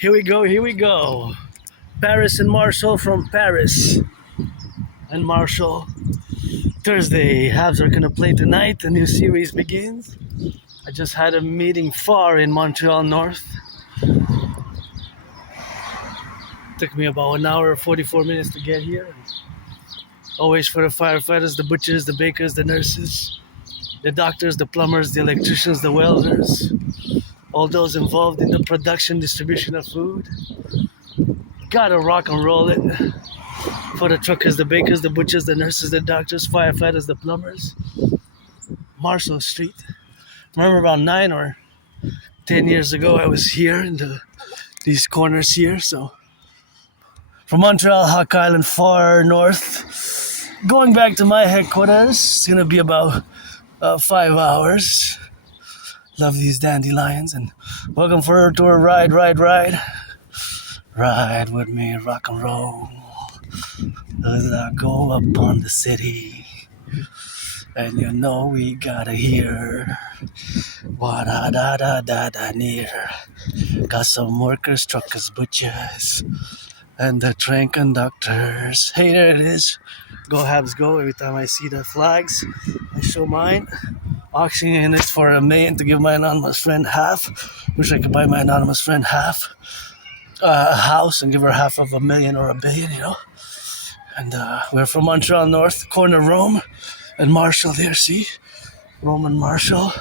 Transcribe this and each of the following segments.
Here we go, here we go. Paris and Marshall from Paris and Marshall. Thursday, Habs are gonna play tonight. The new series begins. I just had a meeting far in Montreal North. Took me about 1 hour, 44 minutes to get here. Always for the firefighters, the butchers, the bakers, the nurses, the doctors, the plumbers, the electricians, the welders, all those involved in the production, distribution of food. Gotta rock and roll it. For the truckers, the bakers, the butchers, the nurses, the doctors, firefighters, the plumbers. Marshall Street. Remember about 9 or 10 years ago, I was here in these corners here. So from Montreal, Hawk Island, far north, going back to my headquarters, it's gonna be about 5 hours. Love these dandelions, and welcome to a ride. Ride with me, rock and roll, as I go up on the city. And you know we gotta hear what da near. Got some workers, truckers, butchers, and the train conductors. Hey, there it is. Go Habs go. Every time I see the flags, I show mine. Auctioning it for $1 million to give my anonymous friend half. Wish I could buy my anonymous friend half a house and give her half of $1 million or $1 billion, you know. And we're from Montreal North, corner Rome and Marshall there, see? Rome and Marshall.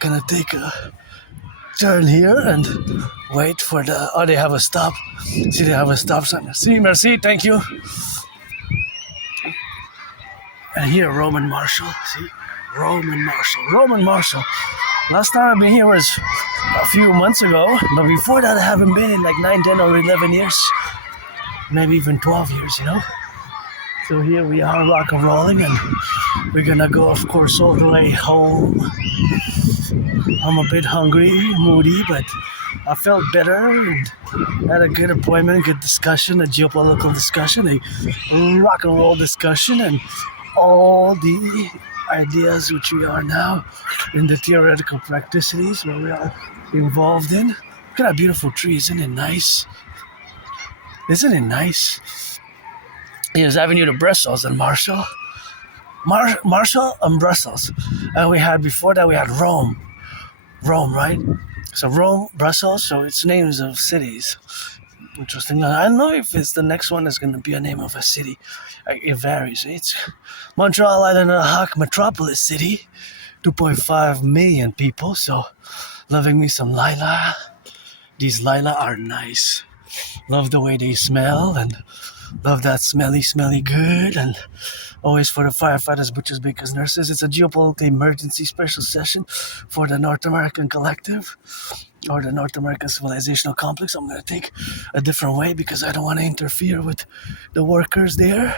Gonna take a turn here and wait for they have a stop. See, they have a stop sign. See, merci, thank you. And here, Rome and Marshall, see? Rome and Marshall. Last time I've been here was a few months ago, but before that I haven't been in like 9, 10 or 11 years. Maybe even 12 years, you know? So here we are, rock and rolling, and we're gonna go, of course, all the way home. I'm a bit hungry, moody, but I felt better and had a good appointment, good discussion, a geopolitical discussion, a rock and roll discussion, and all the ideas which we are now in the theoretical practicities where we are involved in. Look at that beautiful tree, isn't it nice? Isn't it nice? Here's Avenue to Brussels and Marshall. Marshall and Brussels. And we had, before that we had Rome. Rome, right? So Rome, Brussels, so it's names of cities. Interesting. I don't know if it's the next one is going to be a name of a city. It varies. It's Montreal Island and a Hawk metropolis city. 2.5 million people. So loving me some lilac. These lilac are nice. Love the way they smell and love that smelly good. And always for the firefighters, butchers, bakers, nurses. It's a geopolitical emergency special session for the North American Collective or the North American Civilizational Complex. I'm going to take a different way because I don't want to interfere with the workers there.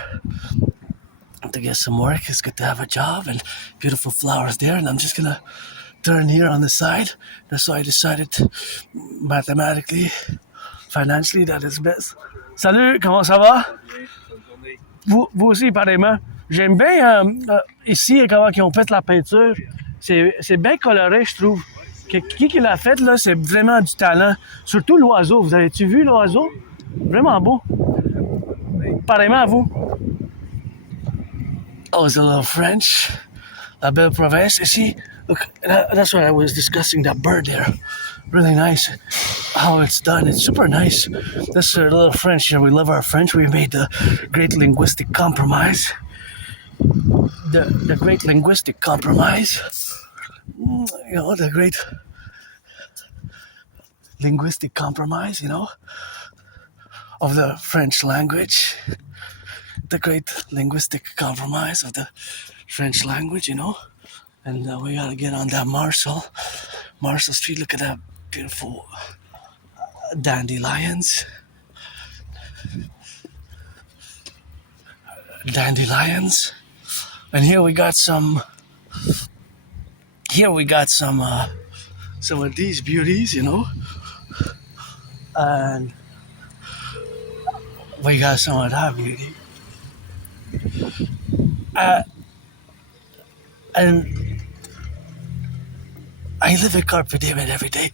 To get some work, it's good to have a job and beautiful flowers there. And I'm just going to turn here on the side. That's why I decided mathematically, financially, that is best. Salut, comment ça va? Vous aussi, pareillement. J'aime bien ici comment ils ont fait la peinture. C'est bien coloré, je trouve. Qui l'a fait, là, c'est vraiment du talent. Surtout l'oiseau. Vous avez-tu vu l'oiseau? Vraiment beau. Pareillement à vous. Oh, it's a little French. La belle province. You see, look, that's what I was discussing, that bird there. Really nice how it's done. It's super nice. This is a little French here. We love our French. We made the great linguistic compromise. The great linguistic compromise. You know, the great linguistic compromise, you know, of the French language. The great linguistic compromise of the French language, you know. And we gotta get on that Marshall Street. Look at that beautiful dandelions. And here we got some of these beauties, you know. And we got some of that beauty. And I live in carpe diem every day.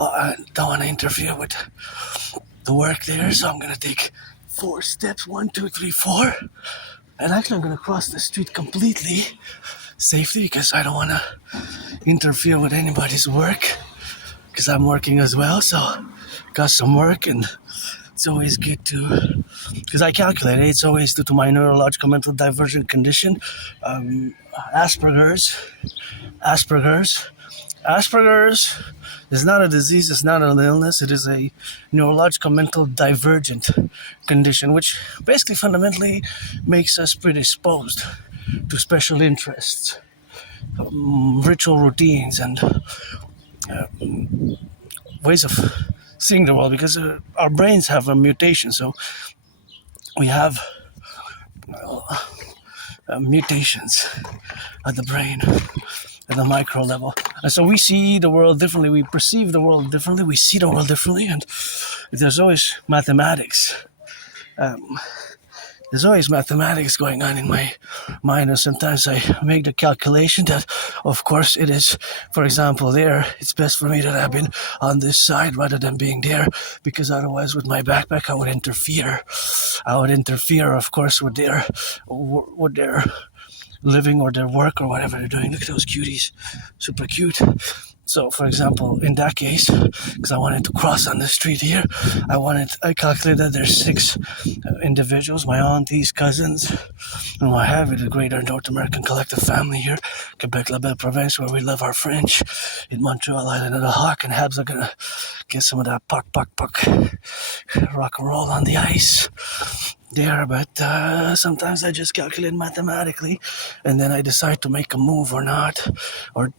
I don't want to interfere with the work there, so I'm gonna take 4 steps, 1, 2, 3, 4, and actually I'm gonna cross the street completely safely because I don't want to interfere with anybody's work because I'm working as well. So got some work, and it's always good to, because I calculate it, it's always due to my neurological mental divergent condition, Asperger's. Asperger's is not a disease, it's not an illness, it is a neurological mental divergent condition, which basically fundamentally makes us predisposed to special interests, ritual routines, and ways of seeing the world, because our brains have a mutation. So we have mutations at the brain at the micro level, and so we see the world differently, we perceive the world differently, we see the world differently, and there's always mathematics. There's always mathematics going on in my mind, and sometimes I make the calculation that, of course, it is, for example, there, it's best for me that I've been on this side rather than being there, because otherwise with my backpack I would interfere. Of course, with their living or their work or whatever they're doing. Look at those cuties, super cute. So, for example, in that case, because I wanted to cross on the street here, I calculated there's 6 individuals, my aunties, cousins, and what have you, the greater North American collective family here, Quebec, La Belle Province, where we love our French, in Montreal, Island of the Hawk, and Habs are gonna get some of that puck, rock and roll on the ice there, but sometimes I just calculate mathematically, and then I decide to make a move or not, or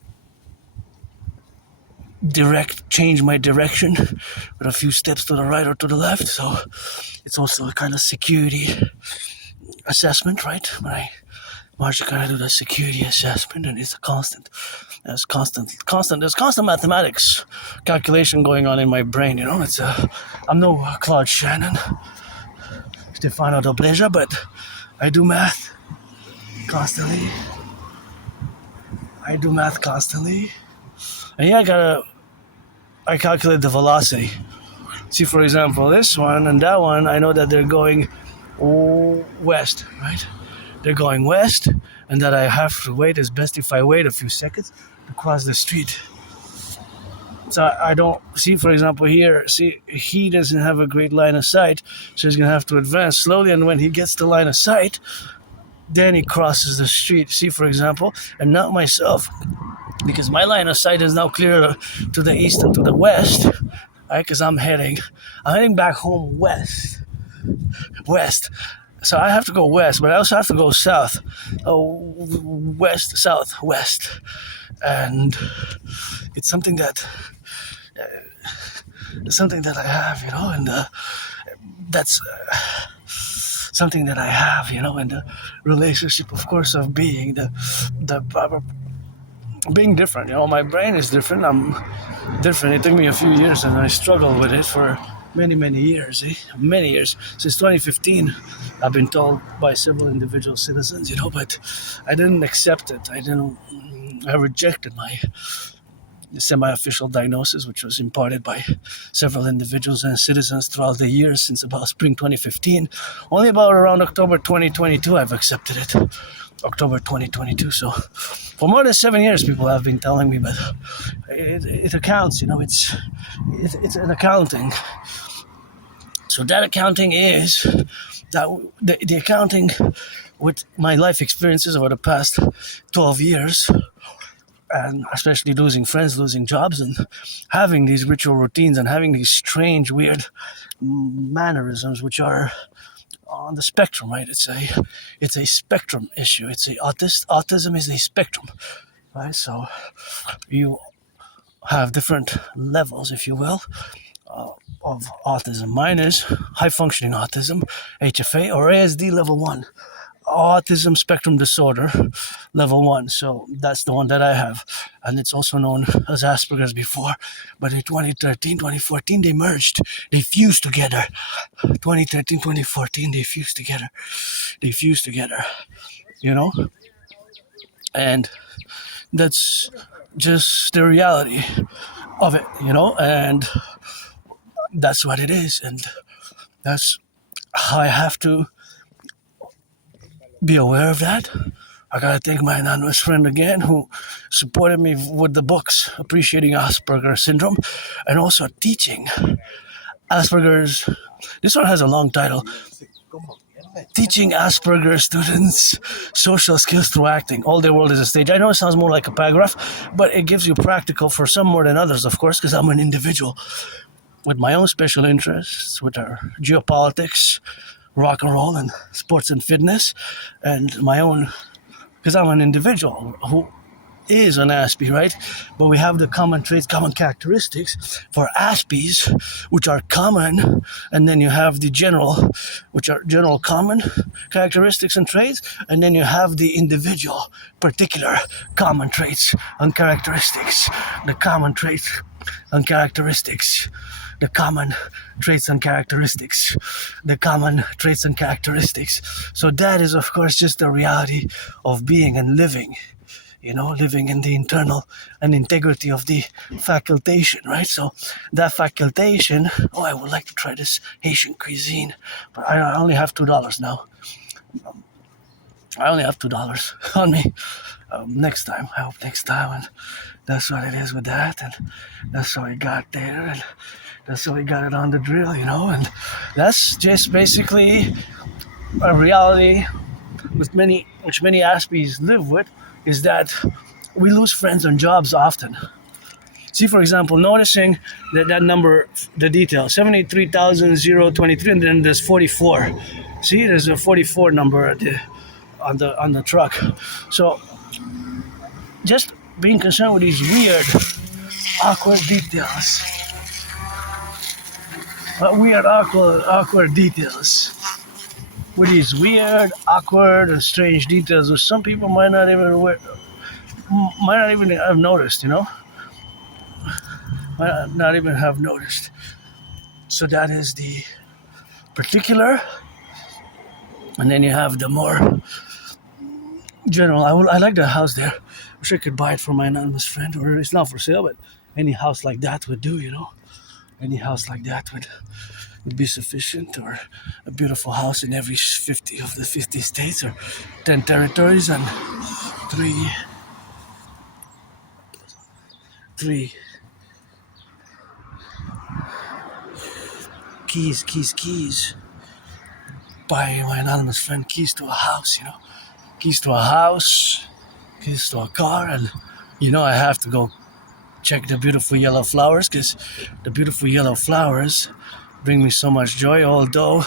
change my direction with a few steps to the right or to the left. So it's also a kind of security assessment, right? When I Marcia kind of do the security assessment, and it's a constant. There's constant mathematics calculation going on in my brain. You know, I'm no Claude Shannon, Stefano Dobleja, but I do math constantly. And yeah, I calculate the velocity. See, for example, this one and that one, I know that they're going west, right? They're going west, and that I have to wait. It's best if I wait a few seconds to cross the street. So I don't see, for example, here, he doesn't have a great line of sight, so he's going to have to advance slowly, and when he gets the line of sight, then he crosses the street. See, for example, and not myself, because my line of sight is now clear to the east and to the west, right? Because I'm heading back home west. So I have to go west, but I also have to go south. West, south, west. And it's something that I have, you know, and that's something that I have, you know, in the relationship, of course, of being being different. You know, my brain is different. I'm different. It took me a few years, and I struggled with it for many years. Many years. Since 2015, I've been told by several individual citizens, you know, but I didn't accept it. I rejected my semi-official diagnosis, which was imparted by several individuals and citizens throughout the years since about spring 2015. Only about around October 2022, I've accepted it. October 2022. So for more than 7 years, people have been telling me, but it accounts, you know, it's an accounting. So that accounting is that the accounting with my life experiences over the past 12 years, and especially losing friends, losing jobs, and having these ritual routines and having these strange, weird mannerisms, which are on the spectrum, right? It's a spectrum issue. Autism is a spectrum, right? So you have different levels, if you will, of autism. Mine is high functioning autism, HFA, or ASD level 1. Autism spectrum disorder level 1. So that's the one that I have, and it's also known as Asperger's before, but in 2013 2014 they fused together. 2013 2014 they fused together, you know, and that's just the reality of it, and that's what it is, and that's how I have to be aware of that. I gotta thank my anonymous friend again who supported me with the books, Appreciating Asperger's Syndrome, and also teaching Asperger's. This one has a long title. Teaching Asperger's students social skills through acting. All their world is a stage. I know it sounds more like a paragraph, but it gives you practical for some more than others, of course, because I'm an individual with my own special interests, which are geopolitics, rock and roll, and sports and fitness, and my own, because I'm an individual who is an Aspie, right? But we have the common traits, common characteristics for Aspies, which are common, and then you have the general, which are general common characteristics and traits, and then you have the individual, particular common traits and characteristics, the common traits and characteristics, the common traits and characteristics, the common traits and characteristics. So that is, of course, just the reality of being and living. Living in the internal and integrity of the facultation, right? So that facultation, I would like to try this Haitian cuisine, but I only have $2 now. I only have $2 on me. Next time, I hope next time, and that's what it is with that, and that's how we got there, and that's how we got it on the drill, and that's just basically a reality which many Aspies live with, is that we lose friends and jobs often. See, for example, noticing that number, the detail, 73,023, and then there's 44. See, there's a 44 number on the truck. So, just being concerned with these weird, awkward details. Awkward details. With these weird, awkward, and strange details, which some people might not even have noticed, Might not even have noticed. So that is the particular, and then you have the more general. I like the house there. Wish I could buy it for my anonymous friend, or it's not for sale, but any house like that would do, Any house like that would be sufficient, or a beautiful house in every 50 of the 50 states or 10 territories, and three keys by my anonymous friend, keys to a house, keys to a house, keys to a car, and I have to go check the beautiful yellow flowers, because the beautiful yellow flowers bring me so much joy, although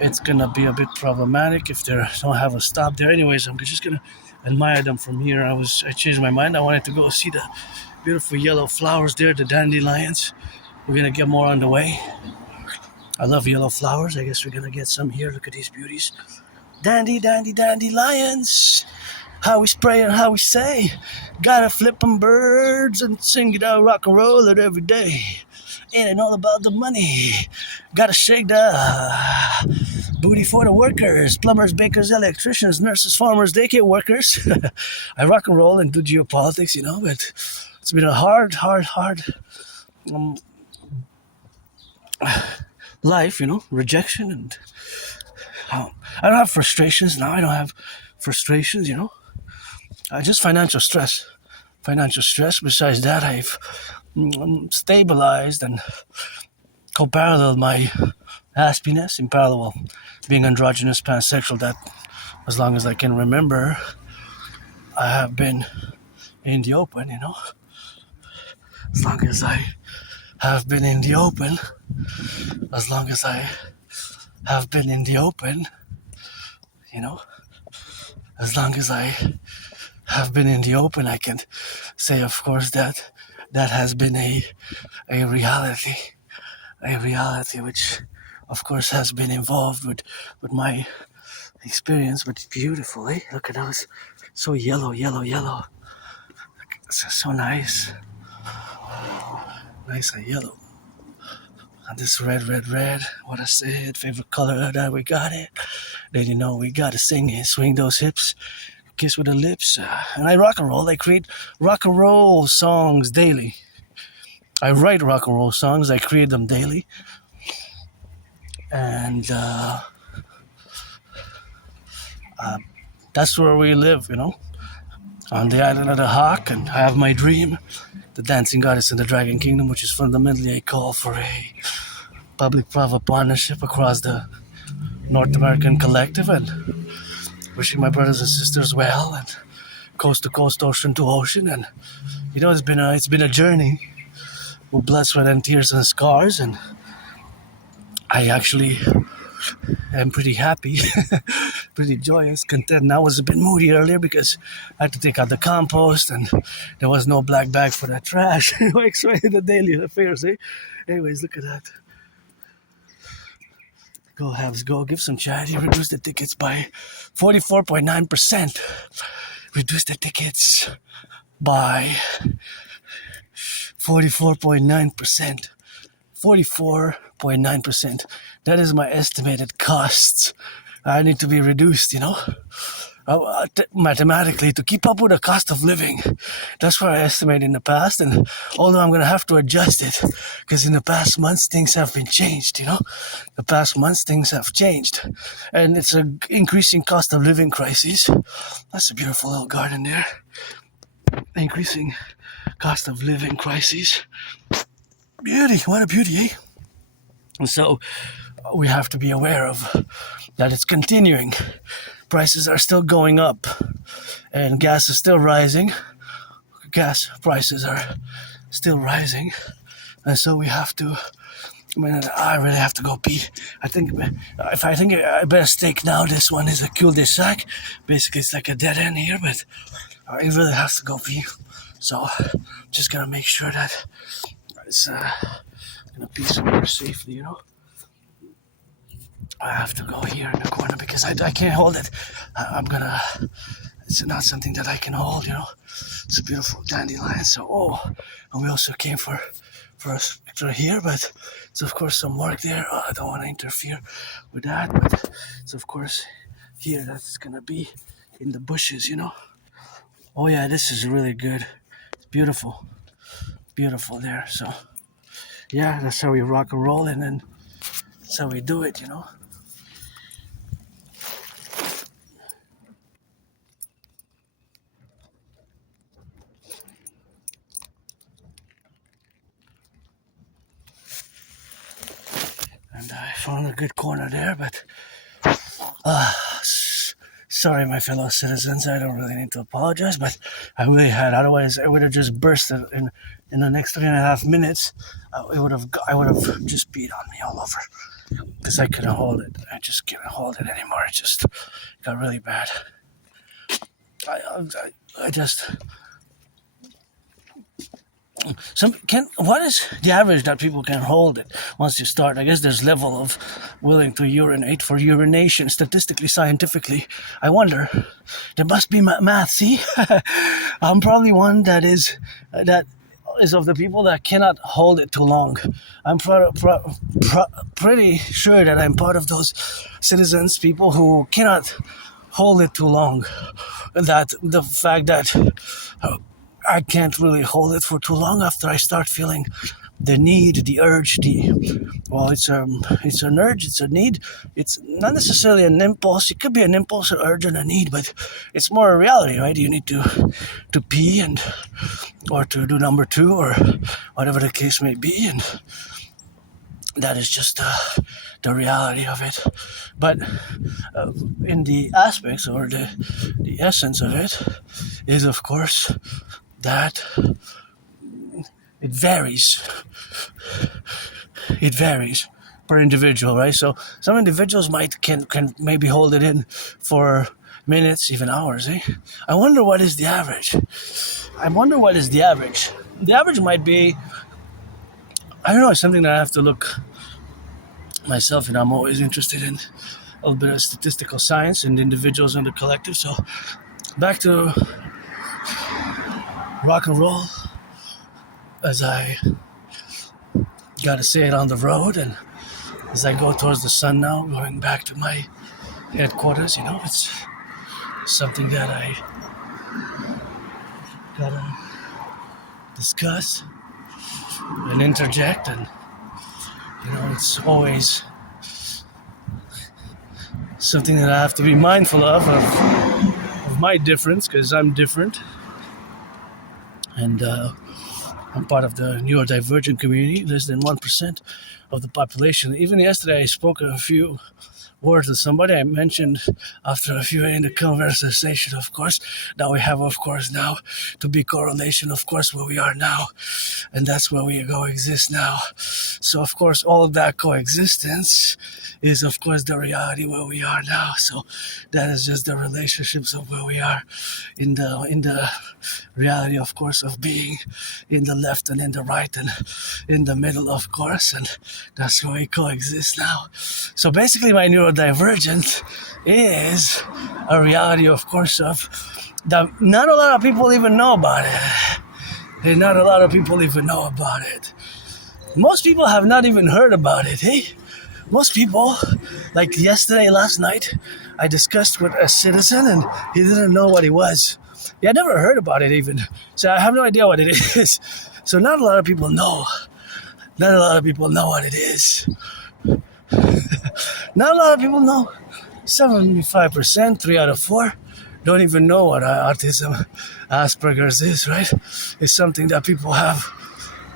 it's gonna be a bit problematic if they don't have a stop there. Anyways, I'm just gonna admire them from here. I changed my mind. I wanted to go see the beautiful yellow flowers there, the dandelions. We're gonna get more on the way. I love yellow flowers. I guess we're gonna get some here. Look at these beauties. Dandelions. How we spray and how we say. Gotta flip 'em birds and sing it out, rock and roll it every day. It ain't all about the money. Gotta shake the booty for the workers. Plumbers, bakers, electricians, nurses, farmers, daycare workers. I rock and roll and do geopolitics, but it's been a hard life, rejection, and I don't have frustrations now. I don't have frustrations, just financial stress. Besides that, I've stabilized and co-paralleled my aspiness in parallel being androgynous, pansexual, that as long as I can remember, I have been in the open, As long as I have been in the open, as long as I have been in the open, as long as I have been in the open, I can say, of course, that has been a reality which, of course, has been involved with my experience, but beautiful, eh? Look at those, so yellow. It's so nice and yellow. And this red, what I said, favorite color that we got it. Then we gotta sing it, swing those hips, kiss with the lips, and I rock and roll. I create rock and roll songs daily. I write rock and roll songs. I create them daily, and that's where we live, on the island of the Hawk. And I have my dream, the dancing goddess in the Dragon Kingdom, which is fundamentally a call for a public-private partnership across the North American Collective, and wishing my brothers and sisters well, and coast to coast, ocean to ocean. And it's been a journey. We're blessed with tears and scars, and I actually am pretty happy, pretty joyous, content. I was a bit moody earlier because I had to take out the compost, and there was no black bag for that trash. Like the daily affairs, eh? Anyways, look at that. Go Habs, go. Give some charity. Reduce the tickets by 44.9%. Reduce the tickets by 44.9%. 44.9%. That is my estimated costs. I need to be reduced, mathematically, to keep up with the cost of living. That's what I estimated in the past, and although I'm going to have to adjust it, because in the past months things have been changed, The past months things have changed, and it's an increasing cost of living crisis. That's a beautiful little garden there. Increasing cost of living crisis. Beauty, what a beauty, eh? And so we have to be aware of that it's continuing. Prices are still going up, and gas is still rising. Gas prices are still rising, and so we have to. I really have to go pee. I think I better stake now. This one is a cul-de-sac. Basically, it's like a dead end here, but I really have to go pee. So, just gotta make sure that it's gonna pee somewhere safely, I have to go here in the corner because I can't hold it. It's not something that I can hold, It's a beautiful dandelion. So, and we also came for a picture here, but it's of course some work there. I don't want to interfere with that, but it's of course here that's gonna be in the bushes, Oh yeah, this is really good. It's beautiful there. So yeah, that's how we rock and roll, and then that's how we do it, And I found a good corner there, but sorry, my fellow citizens, I don't really need to apologize, but I really had. Otherwise, I would have just burst in the next 3.5 minutes. I would have just beat on me all over because I couldn't hold it. I just can't hold it anymore. It just got really bad. I just. What is the average that people can hold it once you start? I guess there's level of willing to urinate for urination, statistically, scientifically. I wonder. There must be math. See, I'm probably one that is of the people that cannot hold it too long. I'm pretty sure that I'm part of those citizens, people who cannot hold it too long. That the fact that. I can't really hold it for too long after I start feeling the need, the urge, it's an urge, it's a need. It's not necessarily an impulse. It could be an impulse, an urge, and a need, but it's more a reality, right? You need to pee or to do number 2 or whatever the case may be, and that is just the reality of it. But in the aspects or the essence of it is, of course, that it varies. It varies per individual, right? So some individuals can maybe hold it in for minutes, even hours, eh? I wonder what is the average. The average might be, I don't know, it's something that I have to look myself, and I'm always interested in a little bit of statistical science and individuals in the collective. So back to rock and roll, as I gotta say it on the road, and as I go towards the sun now, going back to my headquarters, it's something that I gotta discuss and interject, and it's always something that I have to be mindful of my difference, because I'm different, and I'm part of the neurodivergent community, less than 1% of the population. Even yesterday I spoke a few words to somebody. I mentioned after a few in the conversation, of course, that we have, of course, now to be correlation, of course, where we are now, and that's where we coexist now. So, of course, all that coexistence is, of course, the reality where we are now. So that is just the relationships of where we are in the reality, of course, of being in the left and in the right and in the middle, of course, and that's where we coexist now. So basically my neurodivergent is a reality, of course, of that not a lot of people even know about it. And not a lot of people even know about it. Most people have not even heard about it, hey? Most people, like yesterday, last night, I discussed with a citizen and he didn't know what it was. He had never heard about it even. So I have no idea what it is. So not a lot of people know. Not a lot of people know what it is. Not a lot of people know. 75%, 3 out of 4, don't even know what autism, Asperger's is, right? It's something that people have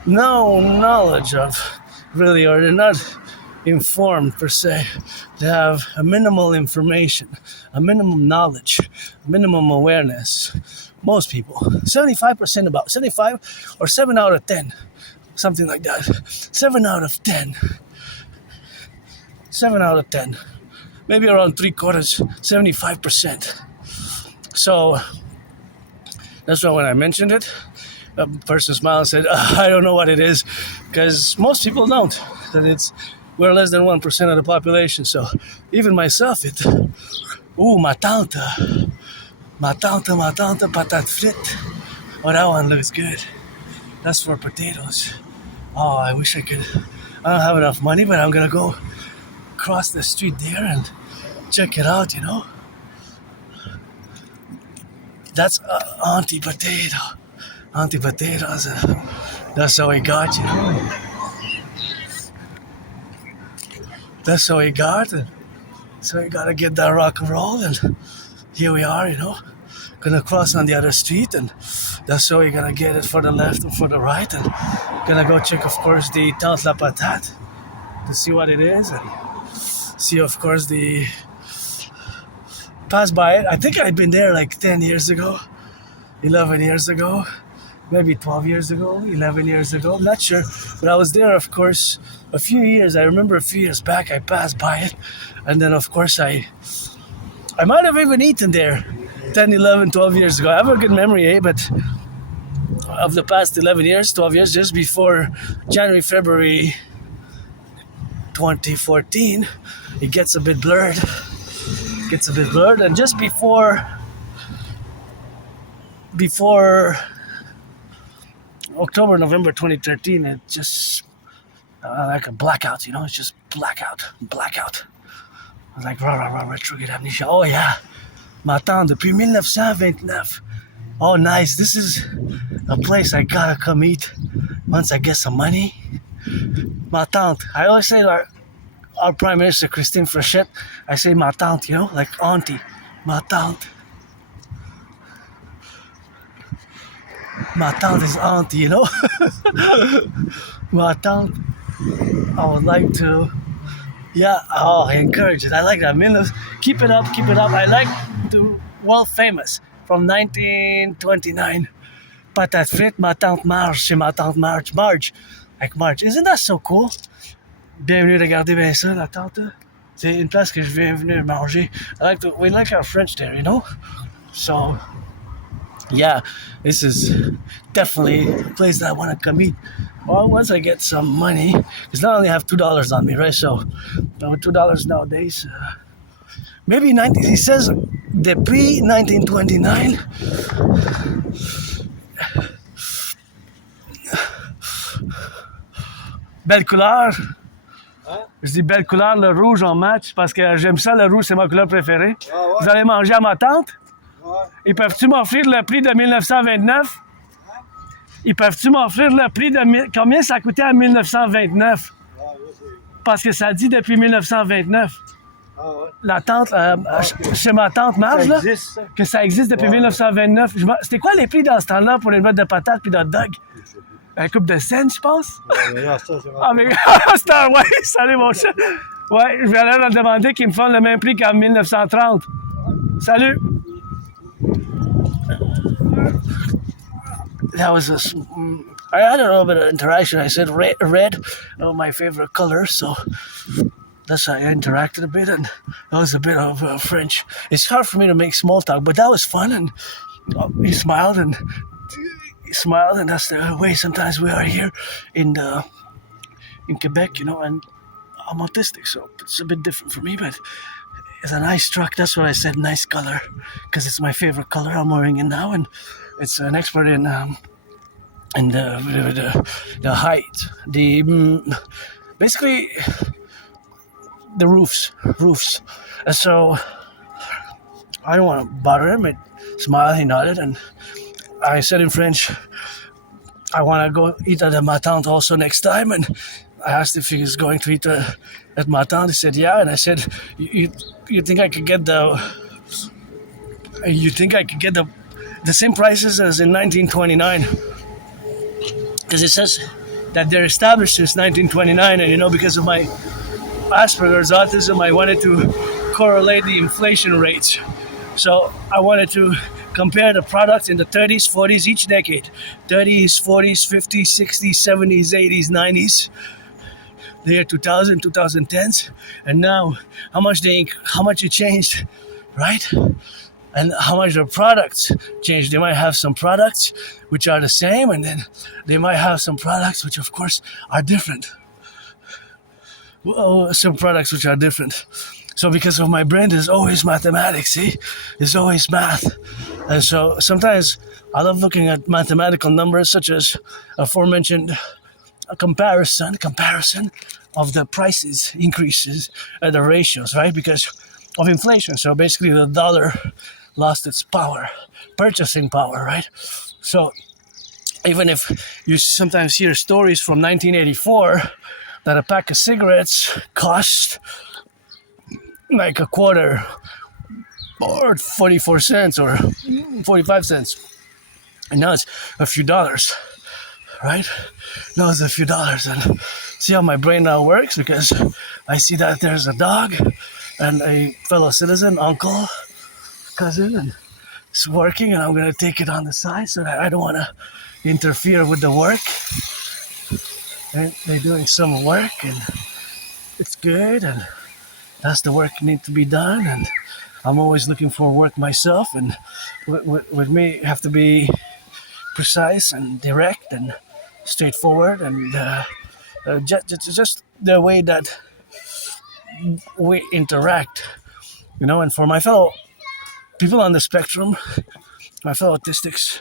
no knowledge of, really, or they're not informed per se. They have a minimal information, a minimum knowledge, a minimum awareness. Most people, 75%, about 75 or 7 out of 10, something like that. 7 out of 10. 7 out of 10. Maybe around 3/4, 75%. So that's why when I mentioned it, a person smiled and said, I don't know what it is, because most people don't. That we're less than 1% of the population. So even myself, ma tante, patate frites. Oh, that one looks good. That's for potatoes. Oh, I wish I could. I don't have enough money, but I'm gonna go across the street there and check it out, That's Auntie Potato. Auntie Potatoes. That's how we got, That's how we got. So we gotta get that rock and roll, and here we are, Gonna cross on the other street, and that's how we're gonna get it for the left and for the right, and gonna go check, of course, the Tente La Patate to see what it is, and see, of course, pass by it. I think I'd been there like 10 years ago, 11 years ago, maybe 12 years ago, 11 years ago, I'm not sure. But I was there, of course, a few years. I remember a few years back, I passed by it. And then, of course, I might have even eaten there 10, 11, 12 years ago. I have a good memory, but of the past 11 years, 12 years, just before January, February 2014, it gets a bit blurred. And just before October, November 2013, it just like a blackout, it's just blackout. I was like, retrograde amnesia. Oh yeah, ma tante, depuis 1929. Oh nice, this is a place I gotta come eat once I get some money. Ma tante, I always say like our Prime Minister Christine Frechette, I say ma tante, like auntie, ma tante. Ma tante is auntie, Ma tante. I would like to, I encourage it. I like that. Milos, keep it up. I like to world famous from 1929. Patate frites, ma tante Marge, c'est ma tante Marge. Like Marge. Isn't that so cool? Bienvenue, regardez bien ça, la tante. C'est une place que je viens venir manger. We like our French there, So, yeah, this is definitely a place that I want to come eat. Well, once I get some money, because now I only have $2 on me, right? So, with $2 nowadays, maybe he says, depuis 1929, belle couleur. Je dis belle couleur, le rouge en match, parce que j'aime ça, le rouge, c'est ma couleur préférée. Ah ouais. Vous allez manger à ma tante? Ils peuvent-tu m'offrir le prix de 1929? Ils peuvent-tu m'offrir le prix de... Combien ça coûtait en 1929? Parce que ça dit depuis 1929. La tante, chez ma tante Marge, là, que ça existe depuis 1929. C'était quoi les prix dans ce temps-là pour les boîtes de patates puis de hot dog? Un couple de cents, je pense? Ah, mais c'était un ouais, salut mon chat. Ouais, je vais aller leur demander qu'ils me font le même prix qu'en 1930. Salut! That was I had a little bit of interaction. I said red, my favorite color, so that's how I interacted a bit, and that was a bit of French. It's hard for me to make small talk, but that was fun, and he smiled, and that's the way sometimes we are here in Quebec, you know, and I'm autistic, so it's a bit different for me, but it's a nice truck. That's what I said, nice color, because it's my favorite color. I'm wearing it now, and it's an expert in the height, basically the roofs. And so I don't want to bother him. He smiled, he nodded, and I said in French, I want to go eat at ma tante also next time, and I asked if he was going to eat at ma tante. He said yeah, and I said, you think I could get the same prices as in 1929? Because it says that they're established since 1929, and you know, because of my Asperger's autism, I wanted to correlate the inflation rates. So I wanted to compare the products in the 30s, 40s, each decade. 30s, 40s, 50s, 60s, 70s, 80s, 90s. The year 2000, 2010s. And now, how much it changed, right? And how much their products change. They might have some products which are the same, and then they might have some products which, of course, are different. Some products which are different. So because of my brain, there's always mathematics, see? There's always math. And so sometimes I love looking at mathematical numbers such as aforementioned comparison of the prices increases and the ratios, right? Because of inflation. So basically the dollar lost its power, purchasing power, right? So even if you sometimes hear stories from 1984 that a pack of cigarettes cost like a quarter or 44 cents or 45 cents, and now it's a few dollars, right? Now it's a few dollars. And see how my brain now works, because I see that there's a dog and a fellow citizen, uncle, cousin, and it's working, and I'm gonna take it on the side so that I don't want to interfere with the work. And they're doing some work, and it's good, and that's the work need to be done. And I'm always looking for work myself, and with me have to be precise and direct and straightforward, and just the way that we interact, you know. And for my fellow people on the spectrum, my fellow autistics,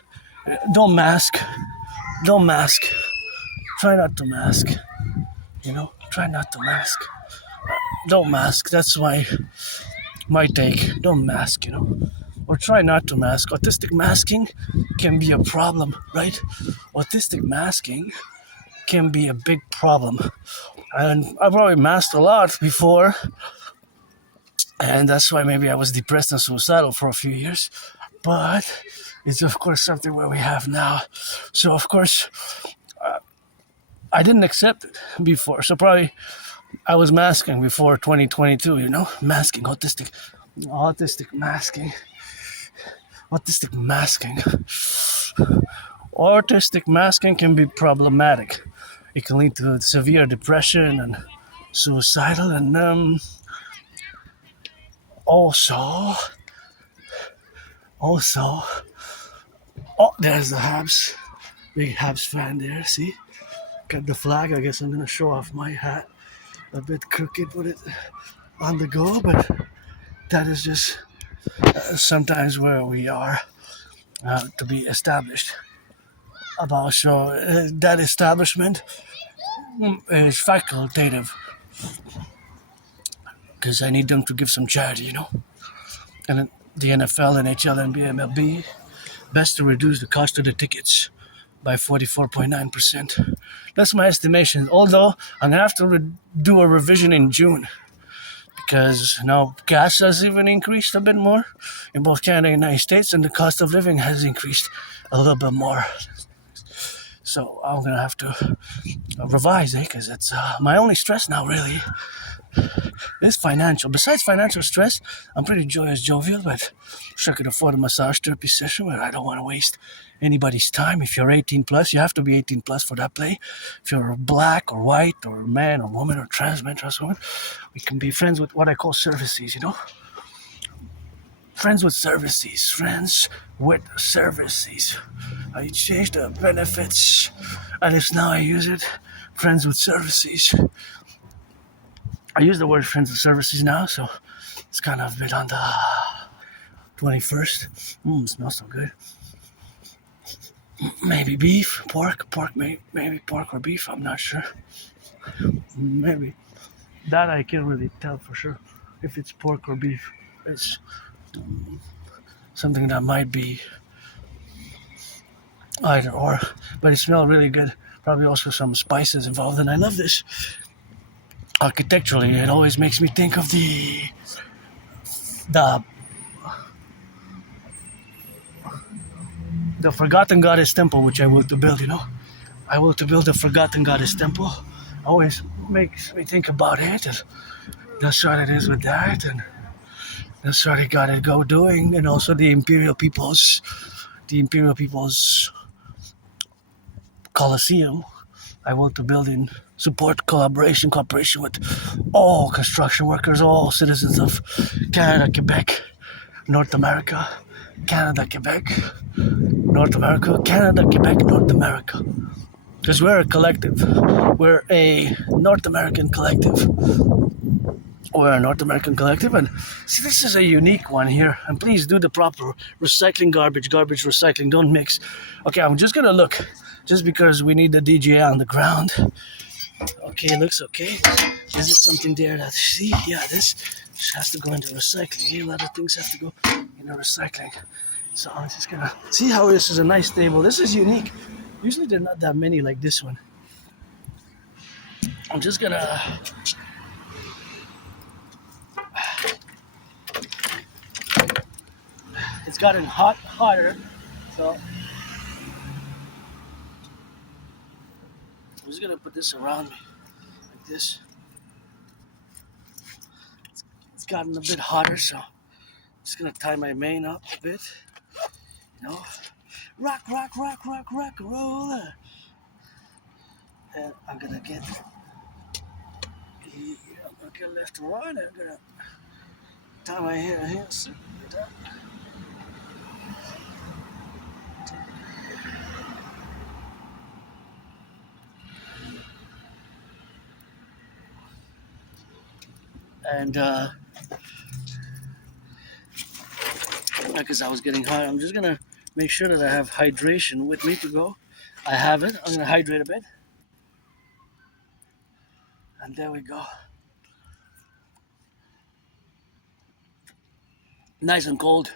don't mask. Try not to mask, you know. Try not to mask. Don't mask. That's my take. Don't mask, you know. Or try not to mask. Autistic masking can be a problem, right? Autistic masking can be a big problem. And I probably masked a lot before, and that's why maybe I was depressed and suicidal for a few years. But it's of course something where we have now. So of course, I didn't accept it before. So probably I was masking before 2022, you know? Masking, autistic masking. Autistic masking. Autistic masking can be problematic. It can lead to severe depression and suicidal, and also, there's the Habs. Big Habs fan there, see? Got the flag. I guess I'm gonna show off my hat. A bit crooked with it on the go, but that is just sometimes where we are to be established. About so that establishment is facultative, because I need them to give some charity, you know. And the NFL, NHL, NBA, MLB, best to reduce the cost of the tickets by 44.9%. That's my estimation. Although I'm gonna have to do a revision in June because now gas has even increased a bit more in both Canada and the United States, and the cost of living has increased a little bit more. So I'm gonna have to revise, because it's my only stress now really is financial. Besides financial stress, I'm pretty joyous, jovial, but sure I could afford a massage therapy session, but I don't want to waste anybody's time. If you're 18 plus, you have to be 18 plus for that play. If you're black or white or man or woman or trans man, trans woman, we can be friends with what I call services, Friends with services. Friends with services. I changed the benefits, and it's now I use it. Friends with services. I use the word friends with services now, so it's kind of a bit on the 21st. Smells so good. Maybe beef, pork, maybe pork or beef, I'm not sure. Maybe. That I can't really tell for sure if it's pork or beef. It's something that might be either or, but it smells really good. Probably also some spices involved, and I love this. Architecturally, it always makes me think of the Forgotten Goddess Temple, which I will to build, I will to build the Forgotten Goddess Temple. Always makes me think about it, and that's what it is with that, and that's what I gotta go doing, and also the Imperial People's Coliseum. I want to build in support, cooperation with all construction workers, all citizens of Canada, Quebec, North America, Canada, Quebec, North America, Canada, Quebec, North America. Because we're a collective. We're a North American collective. And see, this is a unique one here. And please do the proper recycling, garbage, recycling, don't mix. Okay, I'm just gonna look, just because we need the DJI on the ground. Okay, it looks okay. Is it something there that, see, yeah, this has to go into recycling. Here, a lot of things have to go into recycling. So I'm just gonna, see how this is a nice table. This is unique. Usually there are not that many like this one. I'm just gonna, it's gotten hotter, so I'm just gonna put this around me, like this. It's gotten a bit hotter, so I'm just gonna tie my mane up a bit, rock, roll. And I'm gonna get left and right, I'm gonna tie my hair here, so like that. And because I was getting hot, I'm just gonna make sure that I have hydration with me to go. I have it. I'm gonna hydrate a bit, and there we go. Nice and cold.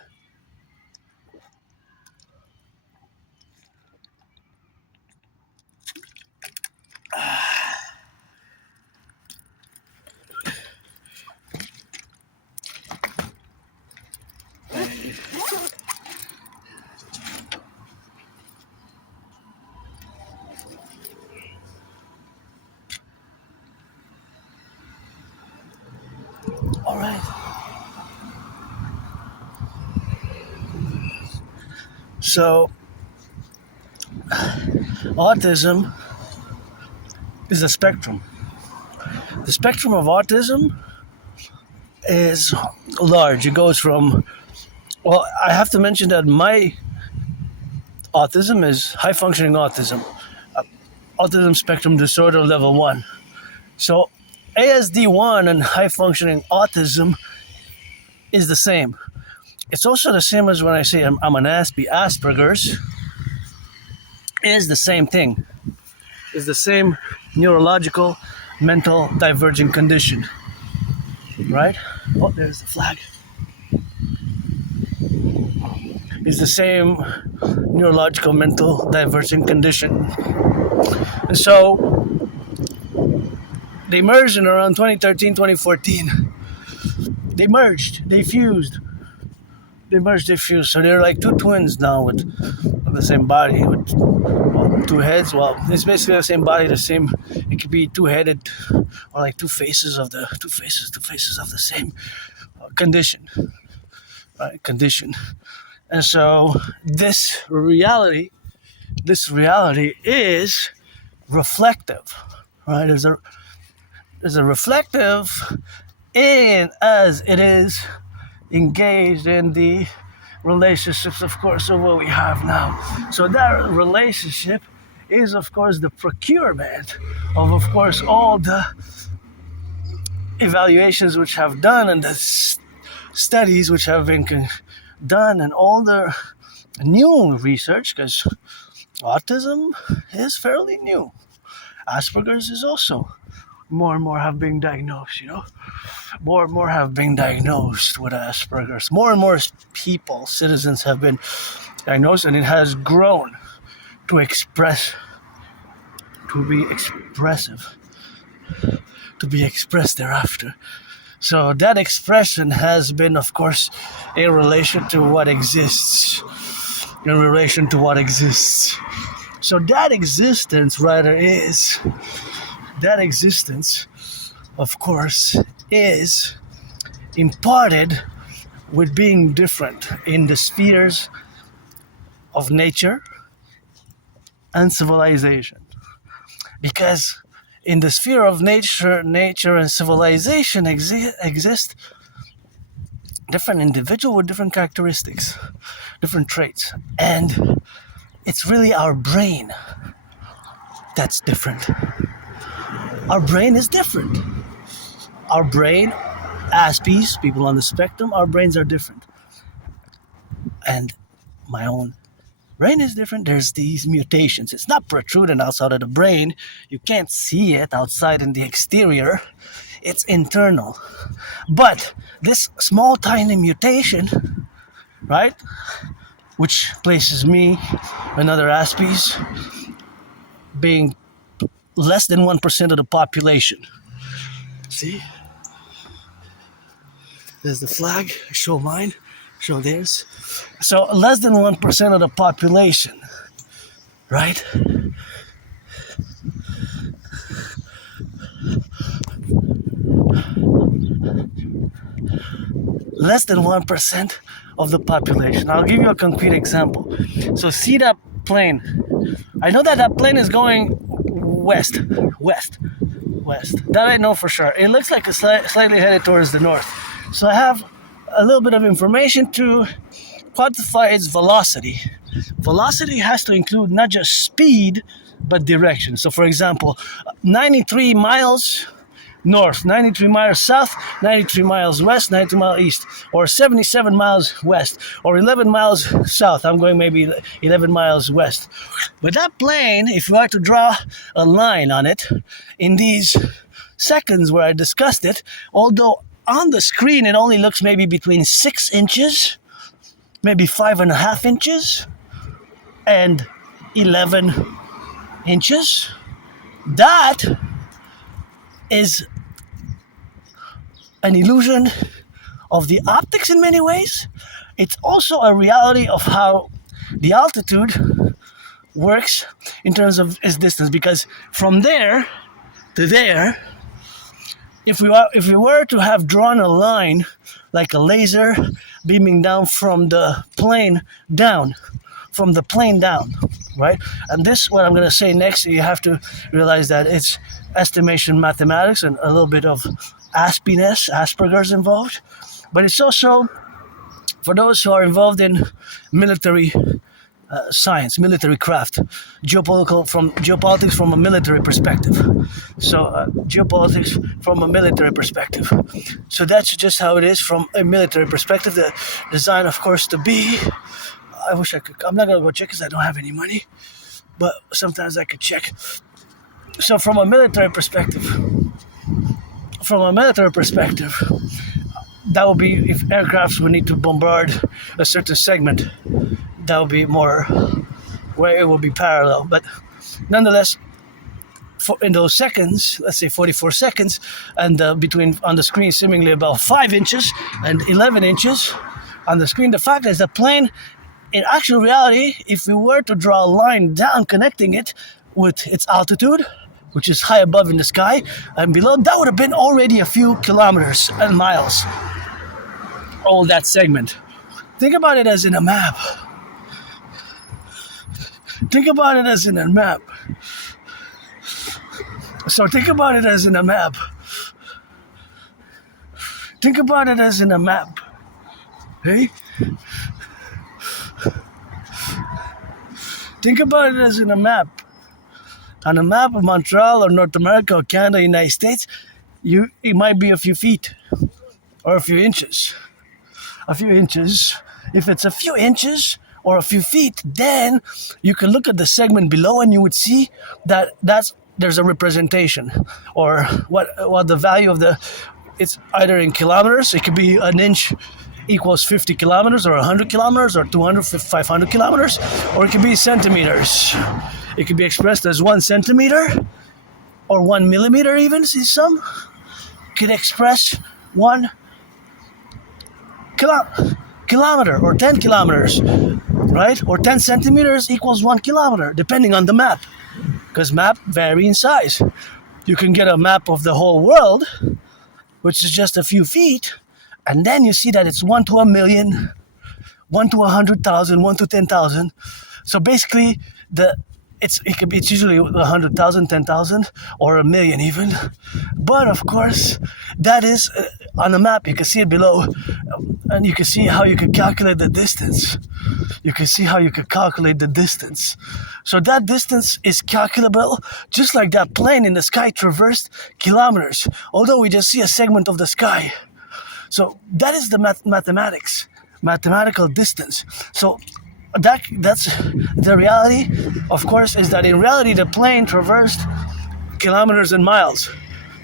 All right. So, autism is a spectrum. The spectrum of autism is large. It goes from, well, I have to mention that my autism is high functioning autism, autism spectrum disorder level 1. So ASD1 and high functioning autism is the same. It's also the same as when I say I'm an Asperger's. Is the same thing. Is the same neurological, mental divergent condition. Right? Oh, there's the flag. is the same neurological, mental, divergent condition. And so they merged in around 2013, 2014. They merged, they fused. So they're like two twins now with the same body, with two heads. Well, it's basically the same body, it could be two-headed, or like two faces of the same condition, right? Condition. And so this reality is reflective, right? There's a reflective in as it is engaged in the relationships, of course, of what we have now. So that relationship is, of course, the procurement of course, all the evaluations which have done and the studies which have been done and all the new research, because autism is fairly new. Asperger's is also more and more have been diagnosed, More and more have been diagnosed with Asperger's. More and more people, citizens, have been diagnosed, and it has grown to be expressed thereafter. So that expression has been, of course, in relation to what exists. So that existence, of course, is imparted with being different in the spheres of nature and civilization. Because in the sphere of nature and civilization exist different individuals with different characteristics, different traits. And it's really our brain that's different. Our brain is different. Our brain, Aspiesque, people on the spectrum, our brains are different. And my own brain is different. There's these mutations. It's not protruding outside of the brain. You can't see it outside in the exterior. It's internal. But this small, tiny mutation, right, which places me, another Aspiesque, being less than 1% of the population. See? There's the flag. Show mine. Show theirs. So less than 1% of the population, right? Less than 1% of the population. I'll give you a concrete example. So see that plane. I know that plane is going west. That I know for sure. It looks like it's slightly headed towards the north. So I have a little bit of information to quantify its velocity. Velocity has to include not just speed, but direction. So for example, 93 miles north, 93 miles south, 93 miles west, 93 miles east, or 77 miles west, or 11 miles south. I'm going maybe 11 miles west. But that plane, if you are to draw a line on it, in these seconds where I discussed it, although on the screen it only looks maybe between 6 inches, maybe 5.5 inches, and 11 inches, that is an illusion of the optics in many ways. It's also a reality of how the altitude works in terms of its distance, because from there to there, if we were to have drawn a line like a laser beaming down from the plane down, right? And this, what I'm going to say next, you have to realize that it's estimation mathematics and a little bit of Asperger's involved. But it's also for those who are involved in military science, military craft, geopolitics from a military perspective. So geopolitics from a military perspective. So that's just how it is from a military perspective. The design, of course, to be. I wish I could. I'm not gonna go check because I don't have any money. But sometimes I could check. So from a military perspective, that would be if aircrafts would need to bombard a certain segment. That would be more where it would be parallel. But nonetheless, in those seconds, let's say 44 seconds, and between on the screen seemingly about 5 inches and 11 inches on the screen, the fact is the plane, in actual reality, if we were to draw a line down connecting it with its altitude, which is high above in the sky and below, that would have been already a few kilometers and miles, all that segment. Think about it as in a map. Think about it as in a map. So think about it as in a map. Think about it as in a map. Hey? Think about it as in a map. On a map of Montreal or North America or Canada, United States, it might be a few feet or a few inches. A few inches. If it's a few inches or a few feet, then you can look at the segment below and you would see that there's a representation, or what the value of it's either in kilometers. It could be an inch equals 50 kilometers or 100 kilometers or 200, 500 kilometers, or it could be centimeters. It could be expressed as 1 centimeter or 1 millimeter even. See, some could express 1 kilometer or 10 kilometers, right? Or 10 centimeters equals 1 kilometer, depending on the map. Because maps vary in size. You can get a map of the whole world, which is just a few feet, and then you see that it's 1 to 1 million, 1 to 100,000, 1 to 10,000. So basically, it's usually 100,000, 10,000, or a million even. But of course, that is on the map. You can see it below, and you can see how you can calculate the distance. You can see how you can calculate the distance. So that distance is calculable, just like that plane in the sky traversed kilometers, although we just see a segment of the sky. So that is the mathematical distance. So that's the reality, of course, is that in reality the plane traversed kilometers and miles,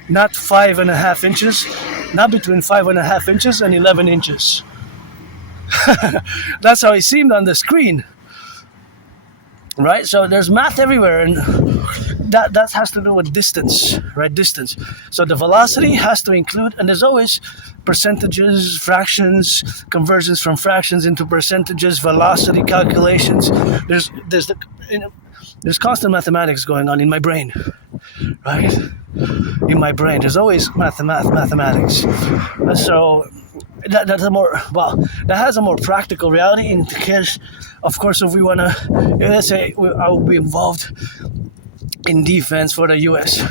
not 5.5 inches, not between 5.5 inches and 11 inches. That's how it seemed on the screen, right? So there's math everywhere, and that has to do with distance, right? Distance. So the velocity has to include, and there's always percentages, fractions, conversions from fractions into percentages, velocity calculations. There's constant mathematics going on in my brain, right? In my brain, there's always mathematics. So that has a more practical reality. In the case, of course, if we want to, let's say I will be involved in defense for the U.S.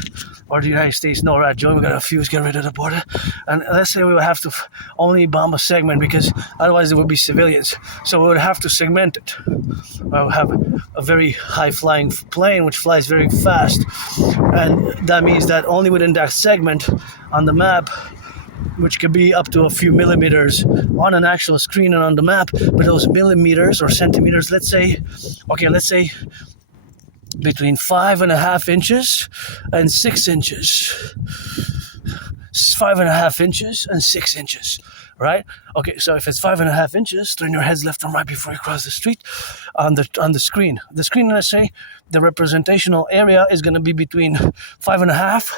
or the United States. No, right, Joe, we got to fuse, get rid of the border. And let's say we would have to only bomb a segment because otherwise there would be civilians. So we would have to segment it. We'll have a very high-flying plane which flies very fast. And that means that only within that segment on the map, which could be up to a few millimeters on an actual screen and on the map, but those millimeters or centimeters, let's say between 5.5 inches and 6 inches. 5.5 inches and 6 inches, right? Okay, so if it's 5.5 inches, turn your heads left and right before you cross the street on the screen. The screen, let's say, the representational area is going to be between 5.5,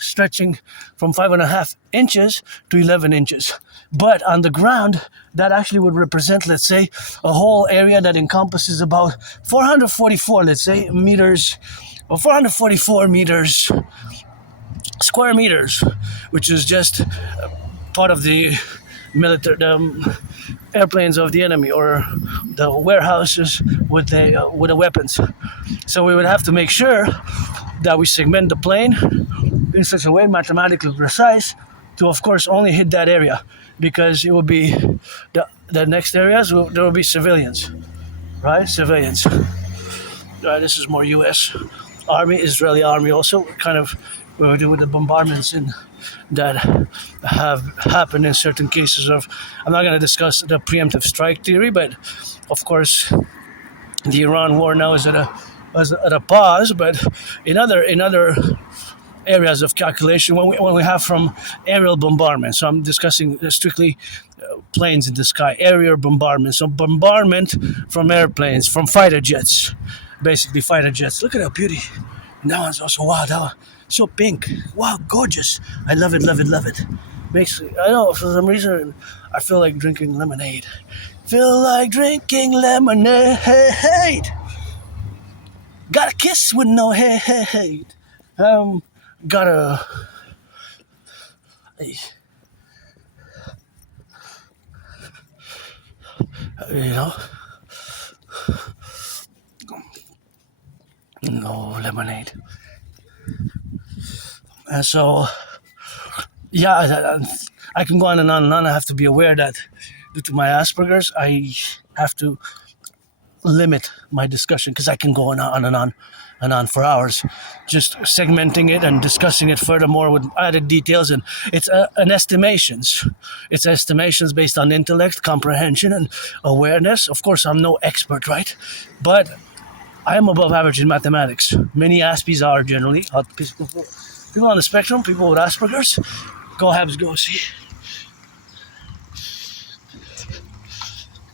stretching from 5.5 inches to 11 inches. But on the ground, that actually would represent, let's say, a whole area that encompasses about 444, let's say, meters, or 444 meters, square meters, which is just part of the military, the airplanes of the enemy, or the warehouses with the weapons. So we would have to make sure that we segment the plane in such a way, mathematically precise, to of course only hit that area, because it will be the next areas there will be civilians, right? Civilians. Right, this is more U.S. Army, Israeli Army also, kind of we do with the bombardments that have happened in certain cases of. I'm not going to discuss the preemptive strike theory, but of course the Iran war now is at a pause. But in other areas of calculation when we have from aerial bombardment. So I'm discussing strictly planes in the sky, aerial bombardment. So bombardment from airplanes, from fighter jets, basically fighter jets. Look at that beauty. And that one's also, wow, that one, so pink. Wow, gorgeous. I love it, love it, love it. Basically, I know, for some reason, I feel like drinking lemonade. Feel like drinking lemonade. Got a kiss with no hate. Gotta... You know? No lemonade. And so, yeah, I can go on and on and on. I have to be aware that due to my Asperger's, I have to limit my discussion because I can go on and on and on for hours, just segmenting it and discussing it furthermore with added details. And it's an estimations. It's estimations based on intellect, comprehension, and awareness. Of course, I'm no expert, right? But I am above average in mathematics. Many Aspies are generally. People on the spectrum, people with Asperger's, go Habs go, see?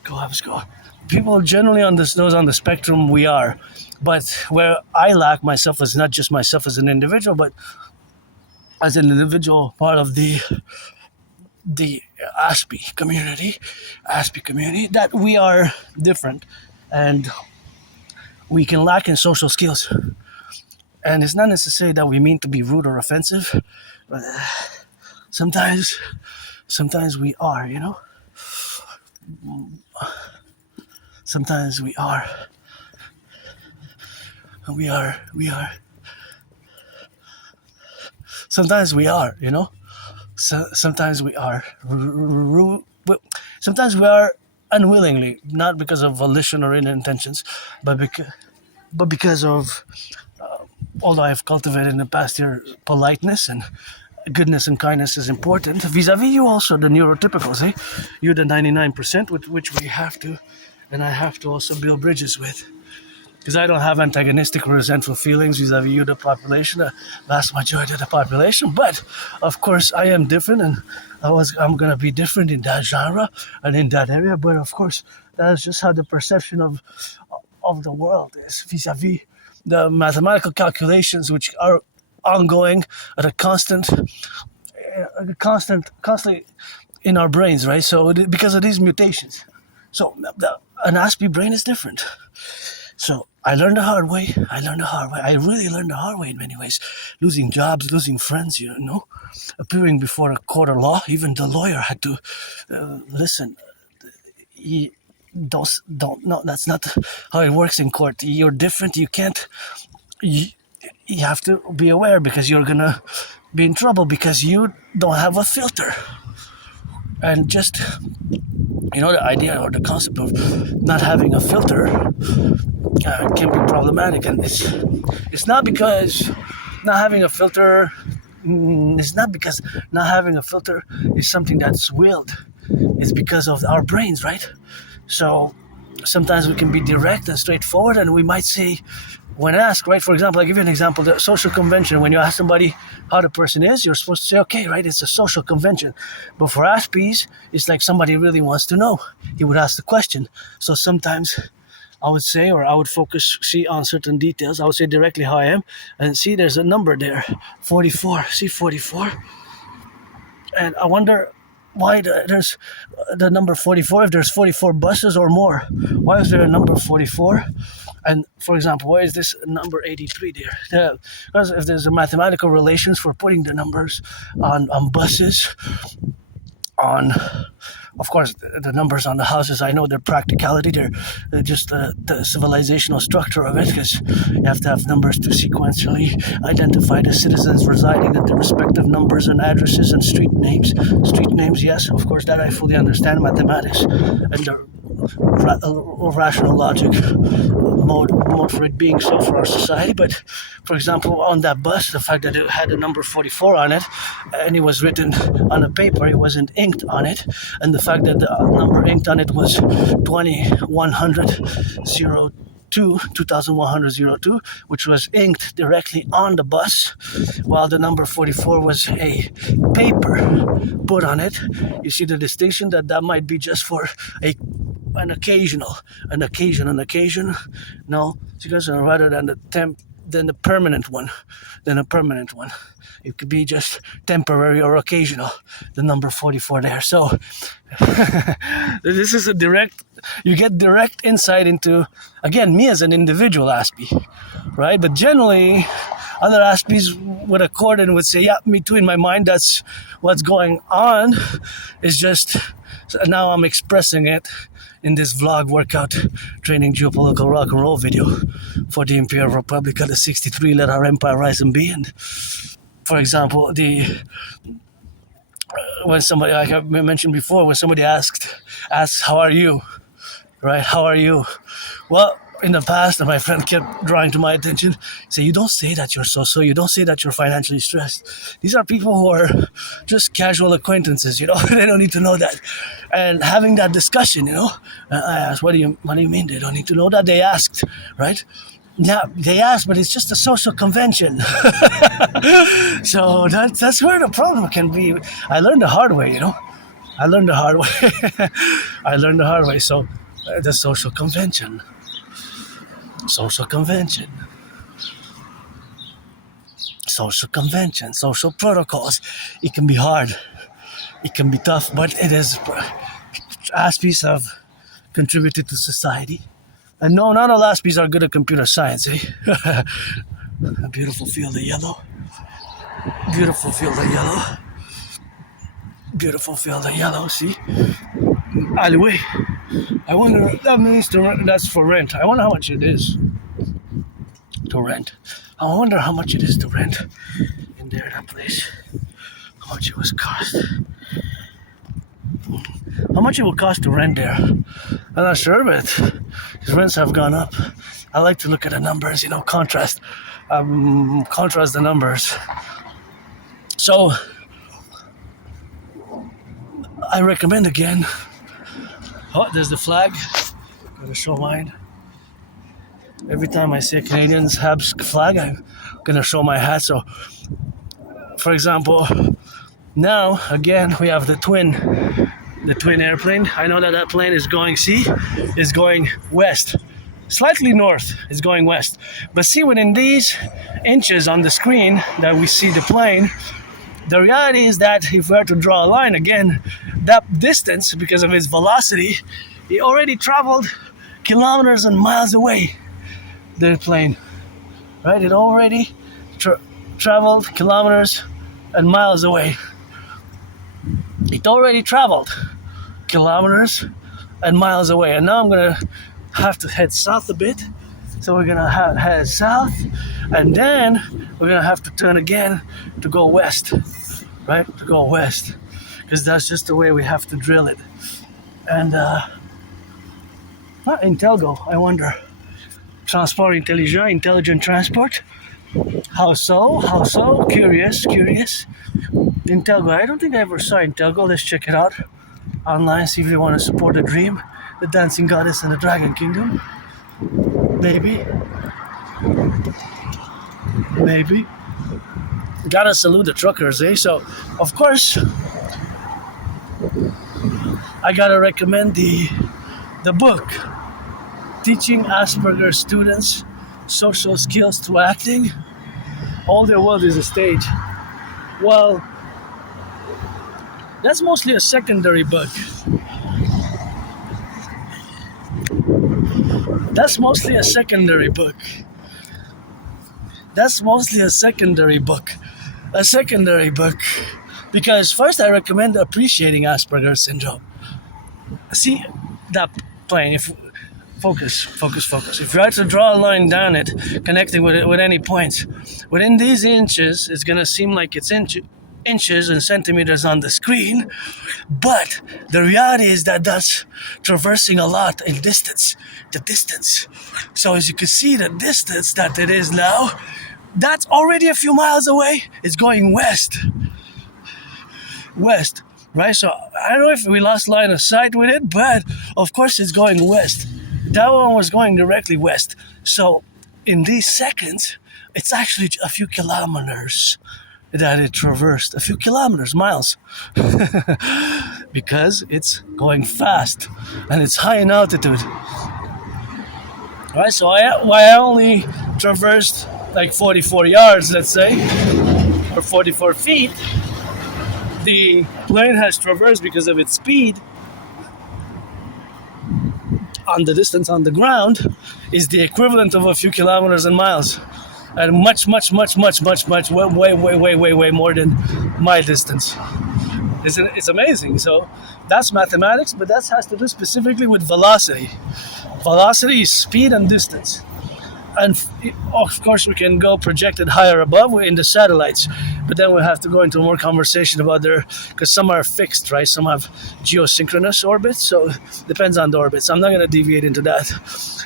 Go Habs go. People generally on those on the spectrum, we are. But where I lack myself is not just myself as an individual, but as an individual part of the Aspie community, that we are different and we can lack in social skills. And it's not necessarily that we mean to be rude or offensive, but sometimes we are, you know? Sometimes we are. Sometimes we are, you know? Sometimes we are rude. Sometimes we are unwillingly, not because of volition or inner intentions, but because of, although I've cultivated in the past year, politeness and goodness and kindness is important. Vis-a-vis you also, the neurotypicals, eh? You're the 99% with which we have to, and I have to also build bridges with. Because I don't have antagonistic or resentful feelings vis-a-vis you, the population, the vast majority of the population. But, of course, I am different, and I'm going to be different in that genre and in that area. But, of course, that's just how the perception of the world is vis-a-vis the mathematical calculations, which are ongoing at a constantly in our brains, right? So because of these mutations. So an Aspie brain is different. So I learned the hard way. I really learned the hard way in many ways. Losing jobs, losing friends, you know. Appearing before a court of law. Even the lawyer had to listen. No, that's not how it works in court. You're different. You can't. You have to be aware because you're gonna be in trouble because you don't have a filter. And just, you know, the idea or the concept of not having a filter can be problematic. And it's not because not having a filter. It's not because not having a filter is something that's willed. It's because of our brains, right? So sometimes we can be direct and straightforward, and we might say, when asked, right? For example, I'll give you an example. The social convention, when you ask somebody how the person is, you're supposed to say, okay, right, it's a social convention. But for Aspies, it's like somebody really wants to know. He would ask the question. So sometimes I would say, or I would focus, see on certain details. I would say directly how I am, and see there's a number there, 44. See 44? And I wonder why there's the number 44, if there's 44 buses or more. Why is there a number 44? And for example, why is this number 83 there? Because if there's a mathematical relations for putting the numbers on buses, on, of course, the numbers on the houses, I know their practicality, they're just the civilizational structure of it, because you have to have numbers to sequentially identify the citizens residing at the respective numbers and addresses and street names. Street names, yes, of course, that I fully understand, mathematics and the rational logic mode for it being so for our society. But for example, on that bus, the fact that it had a number 44 on it and it was written on a paper, it wasn't inked on it, and the fact that the number inked on it was 2100 2102, which was inked directly on the bus, while the number 44 was a paper put on it. You see the distinction that might be just for an occasion. No, because rather than the permanent one, it could be just temporary or occasional. The number 44 there. So this is you get direct insight into, again, me as an individual Aspie, right? But generally, other Aspies would accord and would say, yeah, me too, in my mind, that's what's going on. It's just, now I'm expressing it in this vlog workout training geopolitical rock and roll video for the Imperium Republic of the 63, let our empire rise and be. And for example, when somebody, like I mentioned before, when somebody asks, how are you? Right? How are you? Well, in the past, my friend kept drawing to my attention, say, you don't say that you're so, you don't say that you're financially stressed. These are people who are just casual acquaintances, they don't need to know that. And having that discussion, I asked, what do you mean they don't need to know that? They asked, right? Yeah, they asked, but it's just a social convention. So that's where the problem can be. I learned the hard way, I learned the hard way. So the social convention, social protocols. It can be hard. It can be tough, but it is. Aspies have contributed to society. And no, not all Aspies are good at computer science, A beautiful field of yellow. Beautiful field of yellow, see? Anyway, I wonder, that means that's for rent. I wonder how much it is to rent. I wonder how much it is to rent in there, that place. How much it was cost. How much it will cost to rent there? I'm not sure, but rents have gone up. I like to look at the numbers, contrast the numbers. So, I recommend again. Oh, there's the flag. Gotta show mine. Every time I see a Canadian's Habs flag, I'm gonna show my hat. So, for example, now again we have the twin airplane. I know that plane is going west, slightly north. It's going west. But see, within these inches on the screen that we see the plane, the reality is that if we were to draw a line again, that distance, because of its velocity, it already traveled kilometers and miles away, the plane, right? It already traveled kilometers and miles away. It already traveled kilometers and miles away. And now I'm going to have to head south a bit. So we're going to head south, and then we're going to have to turn again to go west, right? To go west, because that's just the way we have to drill it. And not Intelgo, I wonder. Transport intelligent transport. How so? Curious. Intelgo, I don't think I ever saw Intelgo. Let's check it out online, see if they want to support the dream, the dancing goddess and the dragon kingdom. Maybe. Gotta salute the truckers, So, of course, I gotta recommend the book, Teaching Asperger's Students Social Skills Through Acting. All their world is a stage. Well, that's mostly a secondary book. That's mostly a secondary book. Because first I recommend appreciating Asperger's syndrome. See that plane, focus. If you had to draw a line down it, connecting with any points, within these inches, it's going to seem like it's inches and centimeters on the screen, but the reality is that that's traversing a lot in distance, the distance. So as you can see, the distance that it is now, that's already a few miles away. It's going west, right? So I don't know if we lost line of sight with it, but of course it's going west. That one was going directly west. So in these seconds, it's actually a few kilometers that it traversed, a few kilometers, miles, because it's going fast and it's high in altitude. All right, so I only traversed like 44 yards, let's say, or 44 feet. The plane has traversed, because of its speed, on the distance on the ground, is the equivalent of a few kilometers and miles, and much, way more than my distance. It's amazing. So that's mathematics, but that has to do specifically with velocity. Velocity is speed and distance. And of course, we can go projected higher above. We're in the satellites, but then we'll have to go into more conversation about because some are fixed, right? Some have geosynchronous orbits, so it depends on the orbits. I'm not going to deviate into that.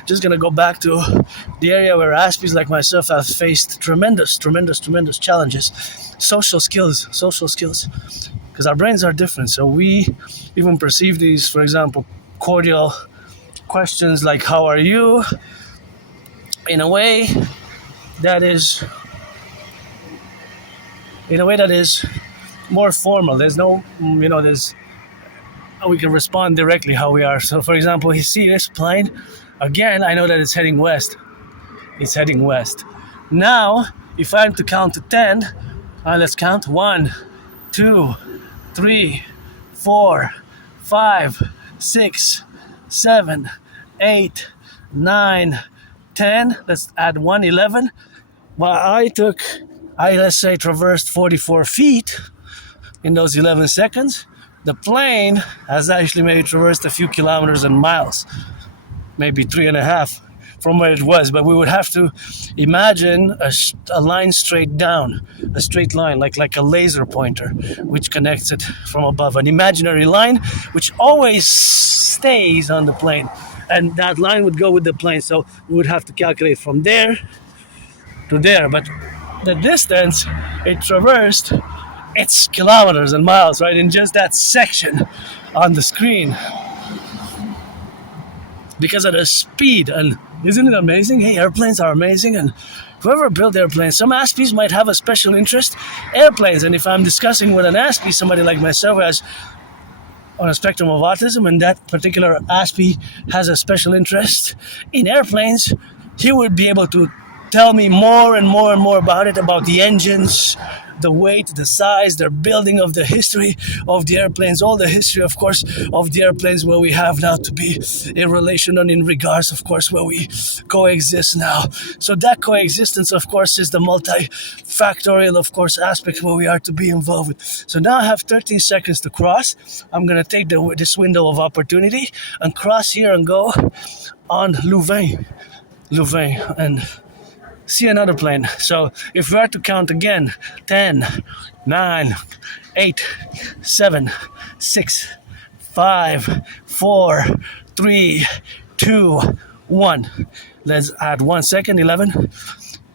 Just going to go back to the area where Aspies like myself have faced tremendous challenges. Social skills, because our brains are different. So we even perceive these, for example, cordial questions like, how are you? In a way that is more formal. There's no, we can respond directly how we are. So for example, you see this plane, again, I know that it's heading west. It's heading west. Now, if I'm to count to 10, let's count. 1, 2, 3, 4, 5, 6, 7, 8, 9, 10, let's add 1, 11. Well, let's say traversed 44 feet in those 11 seconds. The plane has actually maybe traversed a few kilometers and miles, maybe 3.5 from where it was. But we would have to imagine a line straight down, a straight line, like a laser pointer, which connects it from above. An imaginary line, which always stays on the plane. And that line would go with the plane, so we would have to calculate from there to there. But the distance it traversed, it's kilometers and miles, right? In just that section on the screen. Because of the speed. And isn't it amazing? Hey, airplanes are amazing. And whoever built airplanes, some Aspies might have a special interest. Airplanes, and if I'm discussing with an Aspie, somebody like myself who has on a spectrum of autism, and that particular Aspie has a special interest in airplanes, he would be able to tell me more and more about it, about the engines, the weight, the size, their building, of the history of the airplanes, all the history, of course, of the airplanes where we have now to be in relation and in regards, of course, where we coexist now. So that coexistence, of course, is the multifactorial, of course, aspect where we are to be involved with. So now I have 13 seconds to cross. I'm going to take this window of opportunity and cross here and go on Louvain, and see another plane. So if we are to count again, 10, 9, 8, 7, 6, 5, 4, 3, 2, 1. Let's add 1 second, 11.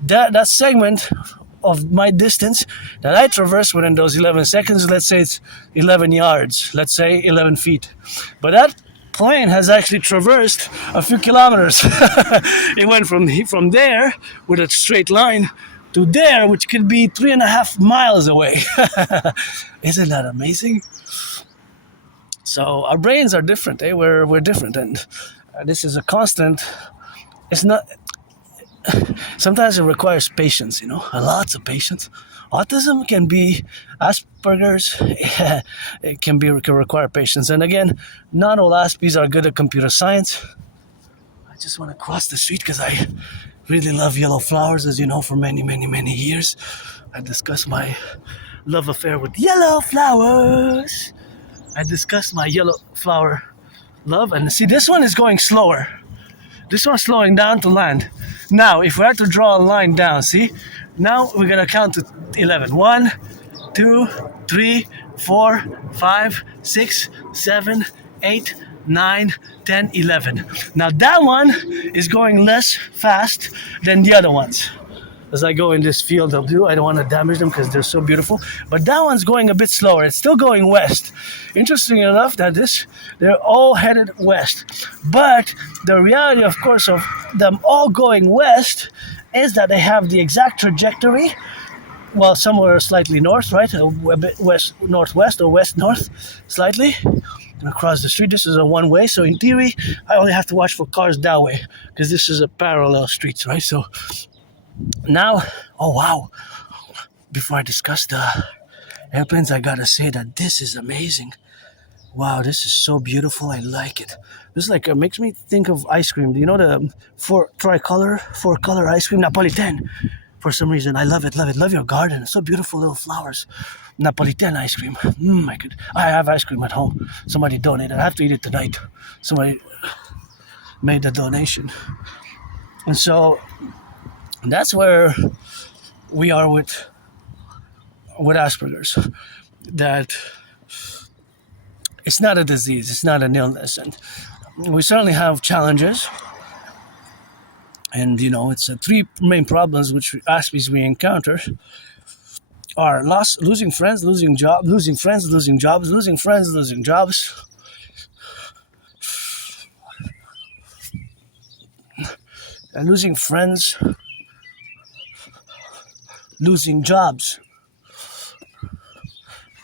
That segment of my distance that I traversed within those 11 seconds, let's say it's 11 yards, let's say 11 feet. But that plane has actually traversed a few kilometers. It went from there with a straight line to there, which could be 3.5 miles away. Isn't that amazing? So our brains are different. We're different, and this is a constant. It's not. Sometimes it requires patience, lots of patience. Autism can be Asperger's. It can require patience. And again, not all Aspies are good at computer science. I just want to cross the street because I really love yellow flowers, as you know, for many years. I discussed my love affair with yellow flowers. I discussed my yellow flower love. And see, this one is going slower. This one's slowing down to land. Now, if we have to draw a line down, see? Now we're going to count to 11. 1, 2, 3, 4, 5, 6, 7, 8, 9, 10, 11. Now that one is going less fast than the other ones. as I go in this field of view. I don't want to damage them because they're so beautiful. But that one's going a bit slower. It's still going west. Interesting enough that they're all headed west. But the reality, of course, of them all going west is that they have the exact trajectory. Well, somewhere slightly north, right? A bit west northwest or west north, slightly. Across the street. This is a one-way, so in theory, I only have to watch for cars that way because this is a parallel streets, right? So now, oh wow! Before I discuss the airplanes, I gotta say that this is amazing. Wow, this is so beautiful. I like it. This makes me think of ice cream. Do you know the four color ice cream, Napolitan? For some reason, I love it. Love your garden. It's so beautiful, little flowers. Napolitan ice cream. I have ice cream at home. Somebody donated. I have to eat it tonight. Somebody made a donation. And so that's where we are with Asperger's. That it's not a disease. It's not an illness. And we certainly have challenges. And, it's three main problems which Aspies we encounter are losing friends, losing jobs, losing friends, losing jobs, losing friends, losing jobs. And losing friends, losing jobs.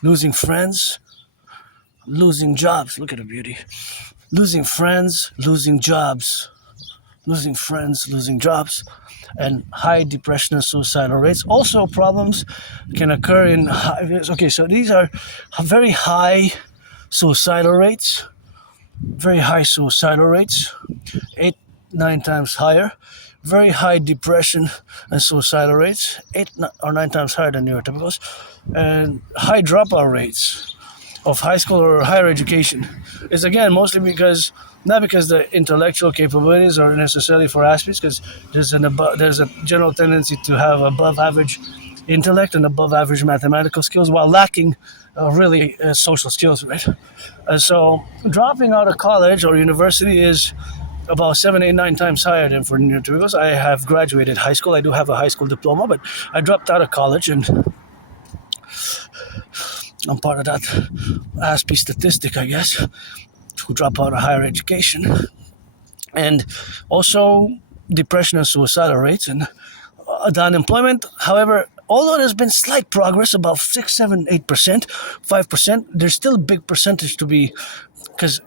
Losing friends, losing jobs. Look at the beauty. Losing friends, losing jobs. Losing friends, losing jobs, and high depression and suicidal rates. Also, problems can occur in so these are very high suicidal rates, 8-9 times higher. Very high depression and suicidal rates, 8 or 9 times higher than neurotypicals, and high dropout rates of high school or higher education. Is again mostly not because the intellectual capabilities are necessarily for Aspies, because there's a general tendency to have above average intellect and above average mathematical skills while lacking social skills, right? So dropping out of college or university is about 7, 8, 9 times higher than for neurotypicals. I have graduated high school. I do have a high school diploma, but I dropped out of college, and I'm part of that Aspie statistic, I guess, who drop out of higher education. And also depression and suicidal rates. And the unemployment, however, although there's been slight progress, about 6, 7, 8%, 5%, there's still a big percentage to be, because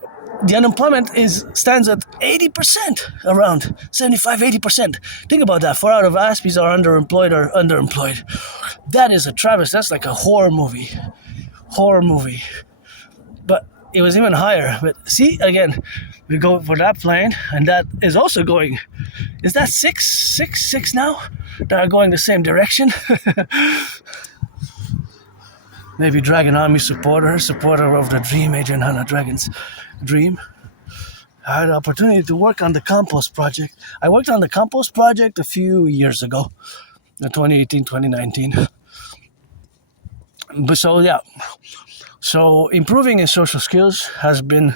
the unemployment stands at 80%, around 75, 80%. Think about that. 4 out of Aspies are underemployed. That is a travesty. That's like a horror movie. But it was even higher. But see, again, we go for that plane, and that is also going. Is that six now? That are going the same direction? Maybe Dragon Army supporter of the Dream, Agent Hannah Dragon's Dream. I had the opportunity to work on the compost project. I worked on the compost project a few years ago, 2018, 2019. But so improving in social skills has been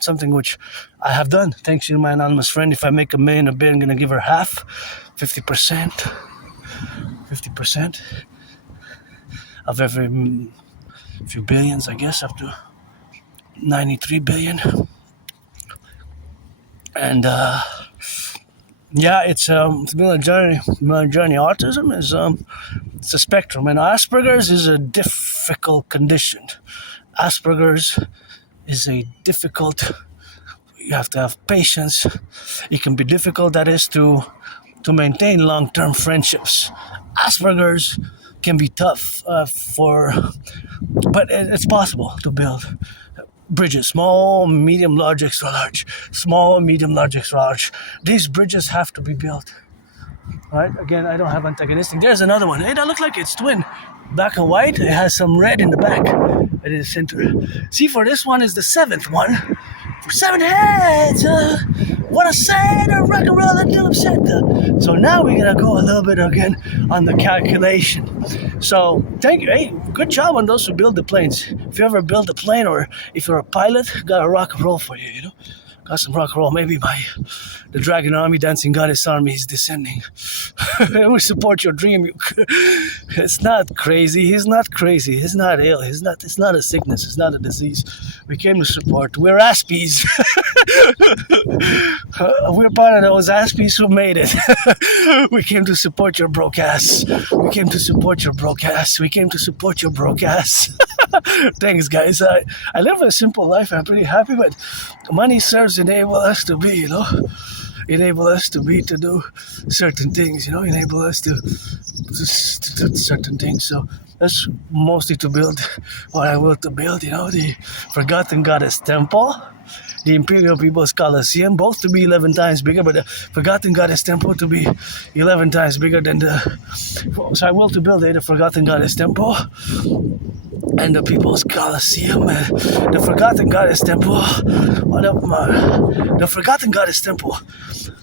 something which I have done. Thanks to my anonymous friend. If I make $1 million a bit, I'm going to give her half, 50% of every few billions, I guess, up to 93 billion. And it's been a journey. My journey. Autism is it's a spectrum, and Asperger's is a difficult condition. Asperger's is a difficult. You have to have patience. It can be difficult, that is, to maintain long-term friendships. Asperger's can be tough but it's possible to build bridges, small, medium, large, extra large. Small, medium, large, extra large. These bridges have to be built. Right? Again, I don't have antagonistic. There's another one. Hey, that looks like it's twin. Black and white. It has some red in the back. It is center. See, for this one is the 7th one. For 7 heads. What I said, a rock and roll until I'm set. So now we're going to go a little bit again on the calculation. So thank you. Hey, good job on those who build the planes. If you ever build a plane, or if you're a pilot, got a rock and roll for you, Got some rock and roll. Maybe the dragon army, dancing goddess army is descending. We support your dream. It's not crazy. He's not crazy. He's not ill. It's not a sickness. It's not a disease. We came to support. We're Aspies. We're part of those Aspies who made it. We came to support your broke ass. We came to support your broke ass. We came to support your broke ass. Thanks, guys. I live a simple life. I'm pretty happy, but money serves enable us to be, enable us to do certain things, enable us to do certain things. So that's mostly to build what I will to build, the Forgotten Goddess Temple, the Imperial People's Colosseum, both to be 11 times bigger, but the Forgotten Goddess Temple to be 11 times bigger than so I will to build the Forgotten Goddess Temple and the People's Colosseum. The Forgotten Goddess Temple, the Forgotten Goddess Temple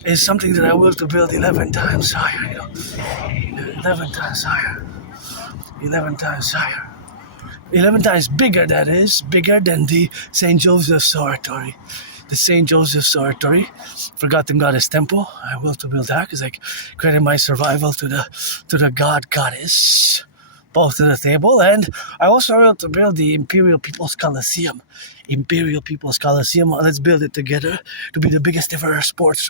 is something that I will to build 11 times higher, 11 times higher, 11 times higher. 11 times bigger, that is, bigger than the St. Joseph's Oratory. The St. Joseph's Oratory, Forgotten Goddess Temple. I will to build that because I credit my survival to the goddess, both to the table, and I also will to build the Imperial People's Colosseum. Imperial People's Colosseum. Let's build it together to be the biggest ever sports,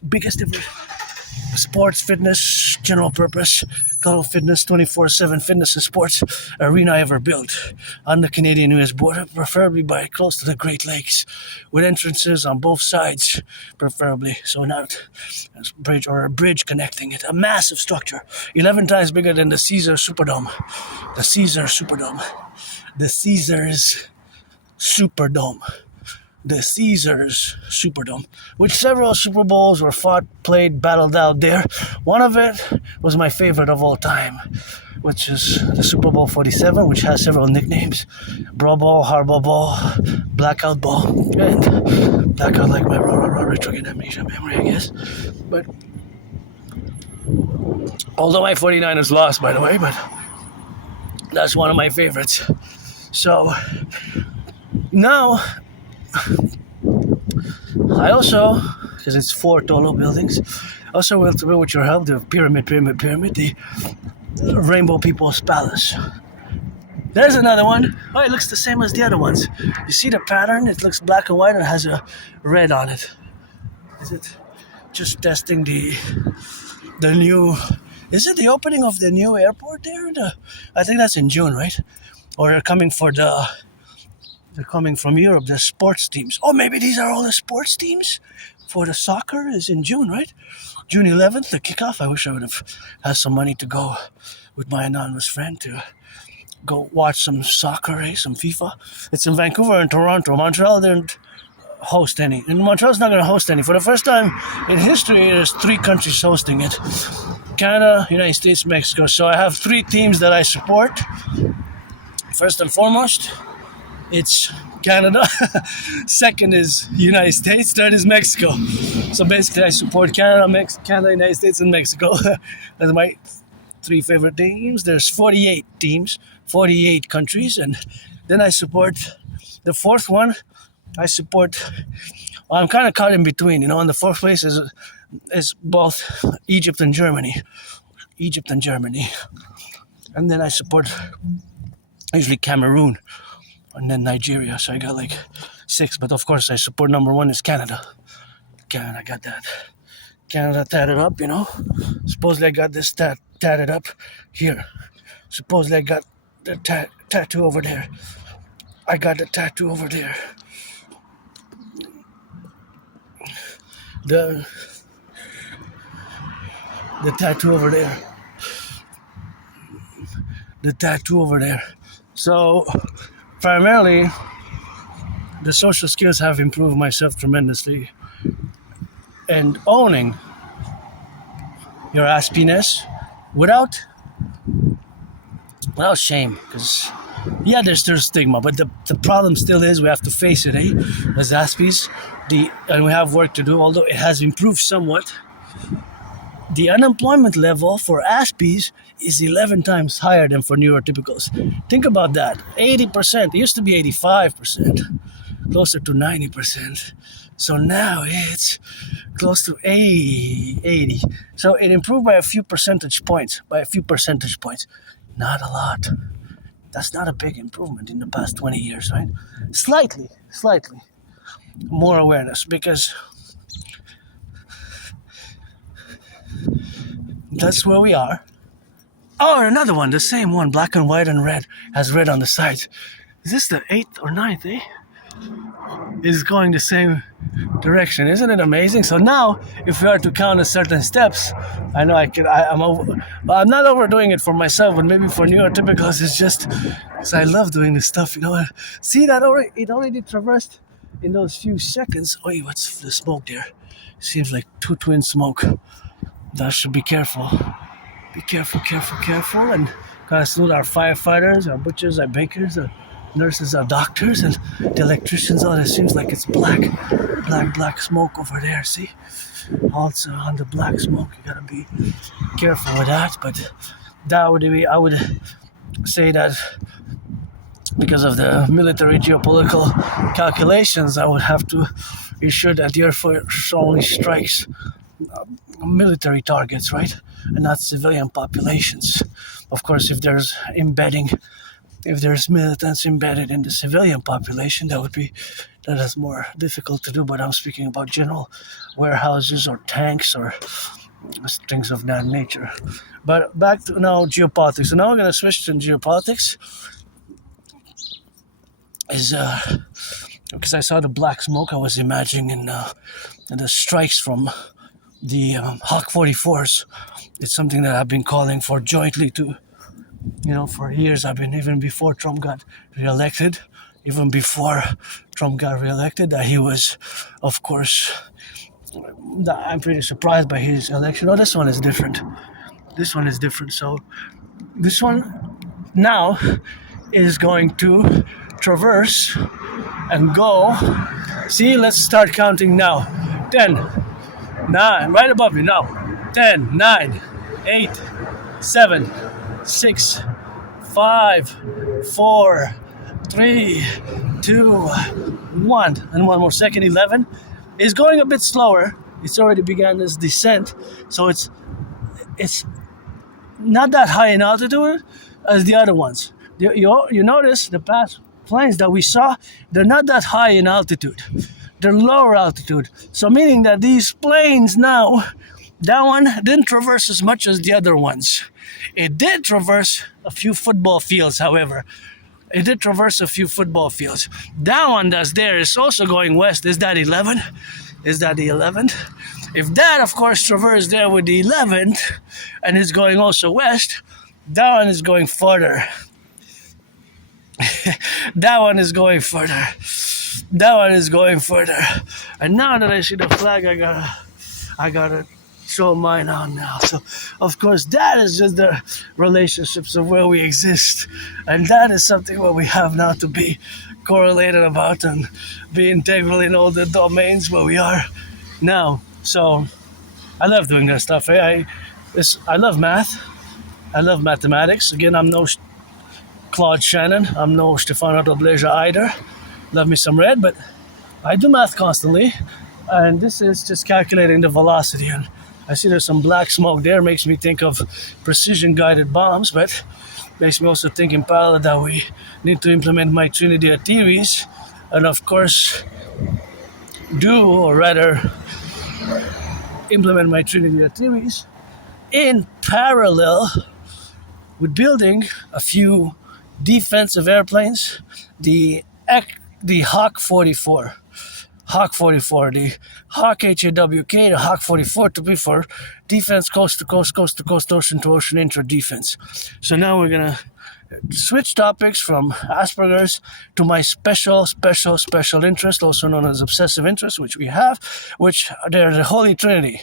fitness, general purpose, total fitness, 24/7 fitness and sports arena ever built on the Canadian-US border, preferably close to the Great Lakes, with entrances on both sides, preferably. So not a bridge or a bridge connecting it. A massive structure, 11 times bigger than the Caesar Superdome. The Caesar's Superdome. The Caesar's Superdome, which several Super Bowls were fought, played, battled out there. One of it was my favorite of all time, which is the Super Bowl 47, which has several nicknames: Bro Bowl, Harbor Bowl, Blackout Bowl, and Blackout like my retrograde amnesia memory, I guess. But although my 49ers lost, by the way, but that's one of my favorites. So now, I also, because it's 4 total buildings, also will to build with your help the pyramid, the Rainbow People's Palace. There's another one. Oh, it looks the same as the other ones. You see the pattern? It looks black and white and has a red on it. Is it just testing the new? Is it the opening of the new airport there? I think that's in June, right? Or they're coming from Europe, the sports teams. Oh, maybe these are all the sports teams for the soccer is in June, right? June 11th, the kickoff. I wish I would have had some money to go with my anonymous friend to go watch some soccer, some FIFA. It's in Vancouver and Toronto. Montreal didn't host any. And Montreal's not going to host any. For the first time in history, there's 3 countries hosting it. Canada, United States, Mexico. So I have 3 teams that I support. First and foremost, it's Canada. Second is United States. Third is Mexico. So basically I support Canada, United States, and Mexico. That's my 3 favorite teams. There's 48 teams, 48 countries. And then I support the 4th one. I'm kind of caught in between. On the 4th place is both Egypt and Germany. And then I support usually Cameroon. And then Nigeria, so I got 6. But of course, I support number 1 is Canada. I got that. Canada tatted up, Supposedly I got this tatted up here. Supposedly I got the tattoo over there. I got the tattoo over there. The tattoo over there. The tattoo over there. So primarily, the social skills have improved myself tremendously. And owning your aspiness without shame. Because, yeah, there's stigma, but the problem still is we have to face it, as Aspies. And we have work to do, although it has improved somewhat. The unemployment level for Aspies is 11 times higher than for neurotypicals. Think about that. 80%. It used to be 85%. closer to 90%. So now it's close to 80. So it improved by a few percentage points. Not a lot. That's not a big improvement in the past 20 years, right? Slightly more awareness, because that's where we are. Oh, another one, the same one, black and white and red, has red on the sides. Is this the 8th or 9th, eh? Is going the same direction. Isn't it amazing? So now, if we are to count a certain steps, I know I'm not overdoing it for myself, but maybe for neurotypicals, it's just because I love doing this stuff, you know. See that it already traversed in those few seconds. Oh, what's the smoke there? Seems like two twin smoke. That should be careful. Be careful, and gotta salute our firefighters, our butchers, our bakers, our nurses, our doctors, and the electricians. Oh, it seems like it's black smoke over there, see? Also on the black smoke, you gotta be careful with that, but that would be, I would say that because of the military geopolitical calculations, I would have to ensure that the Air Force only strikes military targets, right? And not civilian populations. Of course, if there's militants embedded in the civilian population, that is more difficult to do, but I'm speaking about general warehouses or tanks or things of that nature. But back to now geopolitics. So now we're going to switch to geopolitics. Because I saw the black smoke, I was imagining the strikes from the Hawk 44s. It's something that I've been calling for jointly to, for years. Even before Trump got reelected, that he was, of course, I'm pretty surprised by his election. Oh, this one is different. So this one now is going to traverse and go. See, let's start counting now. 10, 9, right above you now. 10, 9, 8, 7, 6, 5, 4, 3, 2, 1. And one more second. 11 is going a bit slower. It's already began this descent, so it's not that high in altitude as the other ones. You notice the past planes that we saw, they're not that high in altitude. They're lower altitude. So meaning that these planes now, that one didn't traverse as much as the other ones. It did traverse a few football fields, however. That one that's there is also going west. Is that 11? Is that the 11th? If that, of course, traversed there with the 11th and is going also west, that one is going further. That one is going further. And now that I see the flag, I gotta show mine on now. So, of course, that is just the relationships of where we exist. And that is something what we have now to be correlated about and be integral in all the domains where we are now. So, I love doing that stuff. I love math. I love mathematics. Again, I'm no Claude Shannon. I'm no Stefano Dobleja either. Love me some red, but I do math constantly. And this is just calculating the velocity. And I see there's some black smoke there. Makes me think of precision-guided bombs, but makes me also think in parallel that we need to implement my Trinity theories. And of course, implement my Trinity theories in parallel with building a few defensive airplanes, the Hawk 44, the Hawk H-A-W-K, the Hawk 44 to be for defense coast to coast, ocean to ocean, intra-defense. So now we're going to switch topics from Asperger's to my special interest, also known as obsessive interest, which they're the Holy Trinity.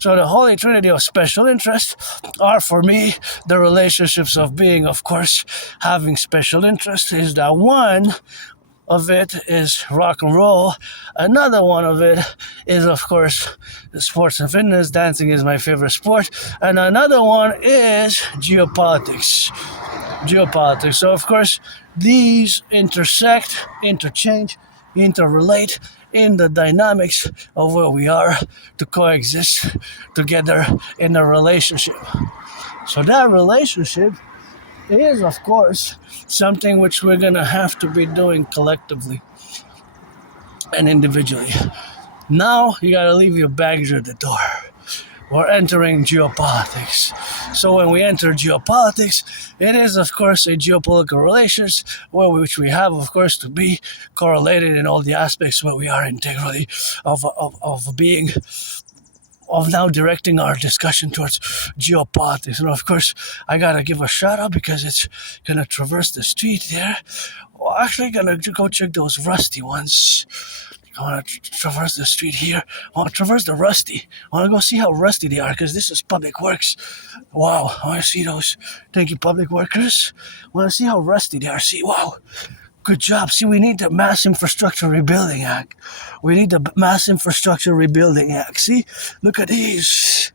So the Holy Trinity of special interest are, for me, the relationships of being, of course, having special interest is that one of it is rock and roll. Another one of it is, of course, sports and fitness. Dancing is my favorite sport. And another one is geopolitics. So, of course, these interchange interrelate in the dynamics of where we are to coexist together in a relationship. So that relationship is, of course, something which we're going to have to be doing collectively and individually. Now, you got to leave your baggage at the door. We're entering geopolitics. So when we enter geopolitics, it is, of course, a geopolitical relations which we have, of course, to be correlated in all the aspects where we are integrally of being, of now directing our discussion towards geopolitics. And of course, I gotta give a shout out because it's gonna traverse the street there. Well, actually, gonna go check those rusty ones. I want to traverse the street here. I want to traverse the rusty. I want to go see how rusty they are because this is public works. Wow, I want to see those. Thank you, public workers. I want to see how rusty they are. See, wow, good job. See, we need the Mass Infrastructure Rebuilding Act. We need the Mass Infrastructure Rebuilding Act. See, look at these.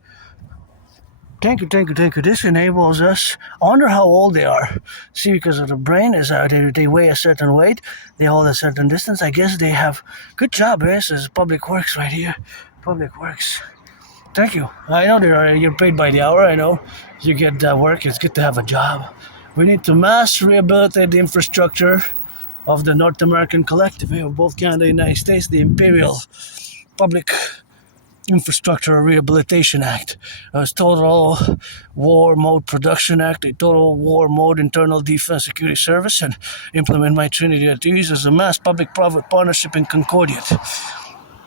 Thank you. This enables us. I wonder how old they are. See, because of the brain is out there, they weigh a certain weight, they hold a certain distance. I guess they have. Good job, eh? This is Public Works right here. Public Works. Thank you. I know you're paid by the hour. I know you get work. It's good to have a job. We need to mass rehabilitate the infrastructure of the North American Collectif of both Canada and the United States, the Imperial Public Infrastructure Rehabilitation Act, Total War Mode Production Act, a Total War Mode Internal Defense Security Service, and implement my Trinity to use as a mass public-private partnership in Concordiat.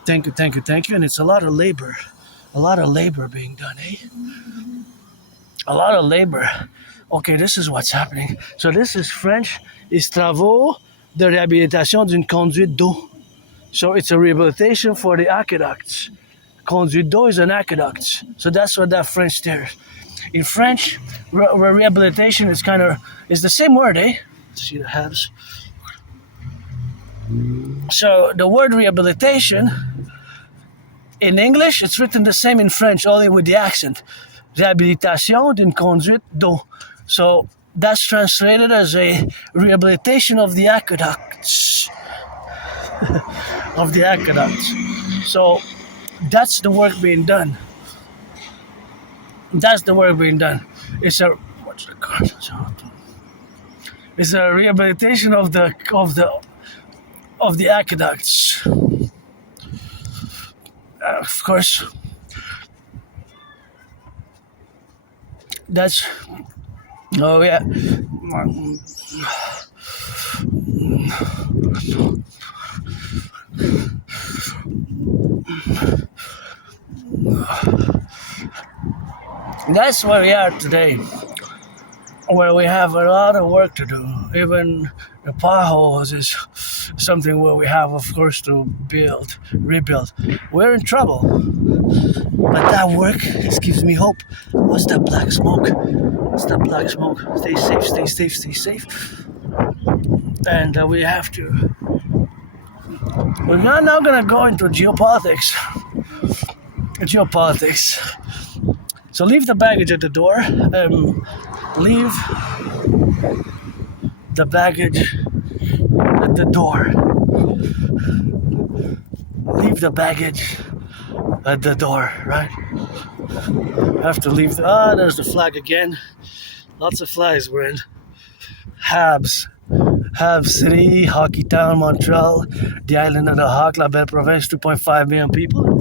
Thank you, and it's a lot of labor being done, eh? A lot of labor. Okay, this is what's happening. So this is French, is travaux de réhabilitation d'une conduite d'eau. So it's a rehabilitation for the aqueducts. Conduite d'eau is an aqueduct. So that's what that French there is. In French, rehabilitation is is the same word, eh? See the halves. So the word rehabilitation, in English, it's written the same in French, only with the accent. Réhabilitation d'une conduite d'eau. So that's translated as a rehabilitation of the aqueducts. Of the aqueducts. So that's the work being done. It's a rehabilitation of the aqueducts. Of course, that's. Oh yeah. That's where we are today, where we have a lot of work to do. Even the potholes is something where we have, of course, to rebuild. We're in trouble, but that work gives me hope. What's that black smoke? Stay safe. And we have to. We're not now going to go into geopolitics. So leave the baggage at the door. Leave the baggage at the door. Leave the baggage at the door, right? Have to leave. There's the flag again. Lots of flags we're in. Habs City, Hockey Town, Montreal, the island of the Hawk, La Belle Province, 2.5 million people.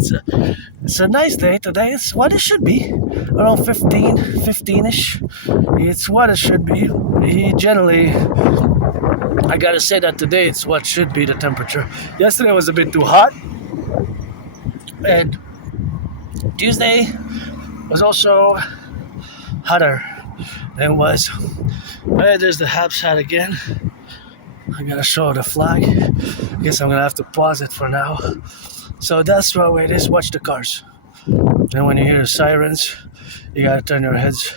It's a nice day today. It's what it should be. Around 15-ish. It's what it should be. Generally, I gotta say that today it's what should be the temperature. Yesterday was a bit too hot. And Tuesday was also hotter than it was. There's the Habs hat again. I gotta show the flag. I guess I'm gonna have to pause it for now. So that's where it is. Watch the cars. And when you hear the sirens, you gotta turn your heads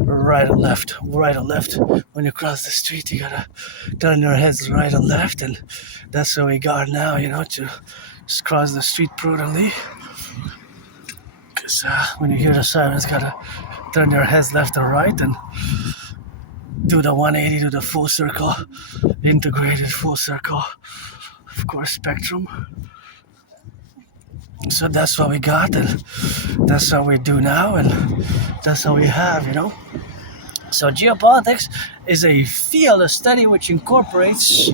right or left. When you cross the street, you gotta turn your heads right or left. And that's where we got now, to just cross the street prudently. Because when you hear the sirens, gotta turn your heads left or right and do the 180, do the full circle, integrated full circle. of course, spectrum. So that's what we got, and that's what we do now, and that's what we have, So geopolitics is a field of study which incorporates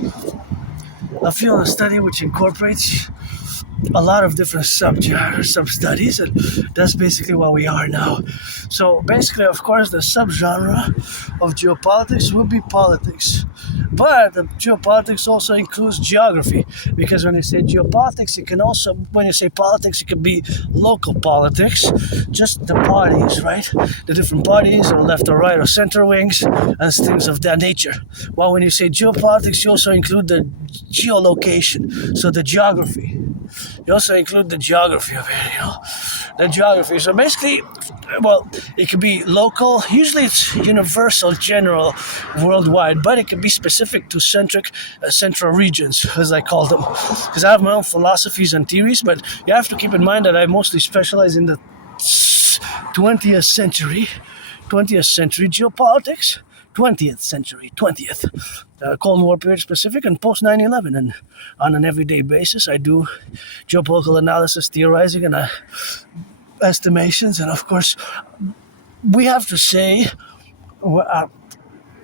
a lot of different sub-studies, and that's basically what we are now. So basically, of course, the subgenre of geopolitics would be politics. But the geopolitics also includes geography, because when you say geopolitics, when you say politics, it can be local politics, just the parties, right? The different parties, or left or right or center wings, and things of that nature. While when you say geopolitics, you also include the geolocation, so the geography. You also include the geography of it, the geography. So basically, it could be local. Usually it's universal, general, worldwide, but it can be specific to central regions, as I call them. Because I have my own philosophies and theories, but you have to keep in mind that I mostly specialize in the 20th century geopolitics. 20th century, Cold War period specific, and post 9/11. And on an everyday basis, I do geopolitical analysis, theorizing, and estimations. And of course, we have to say,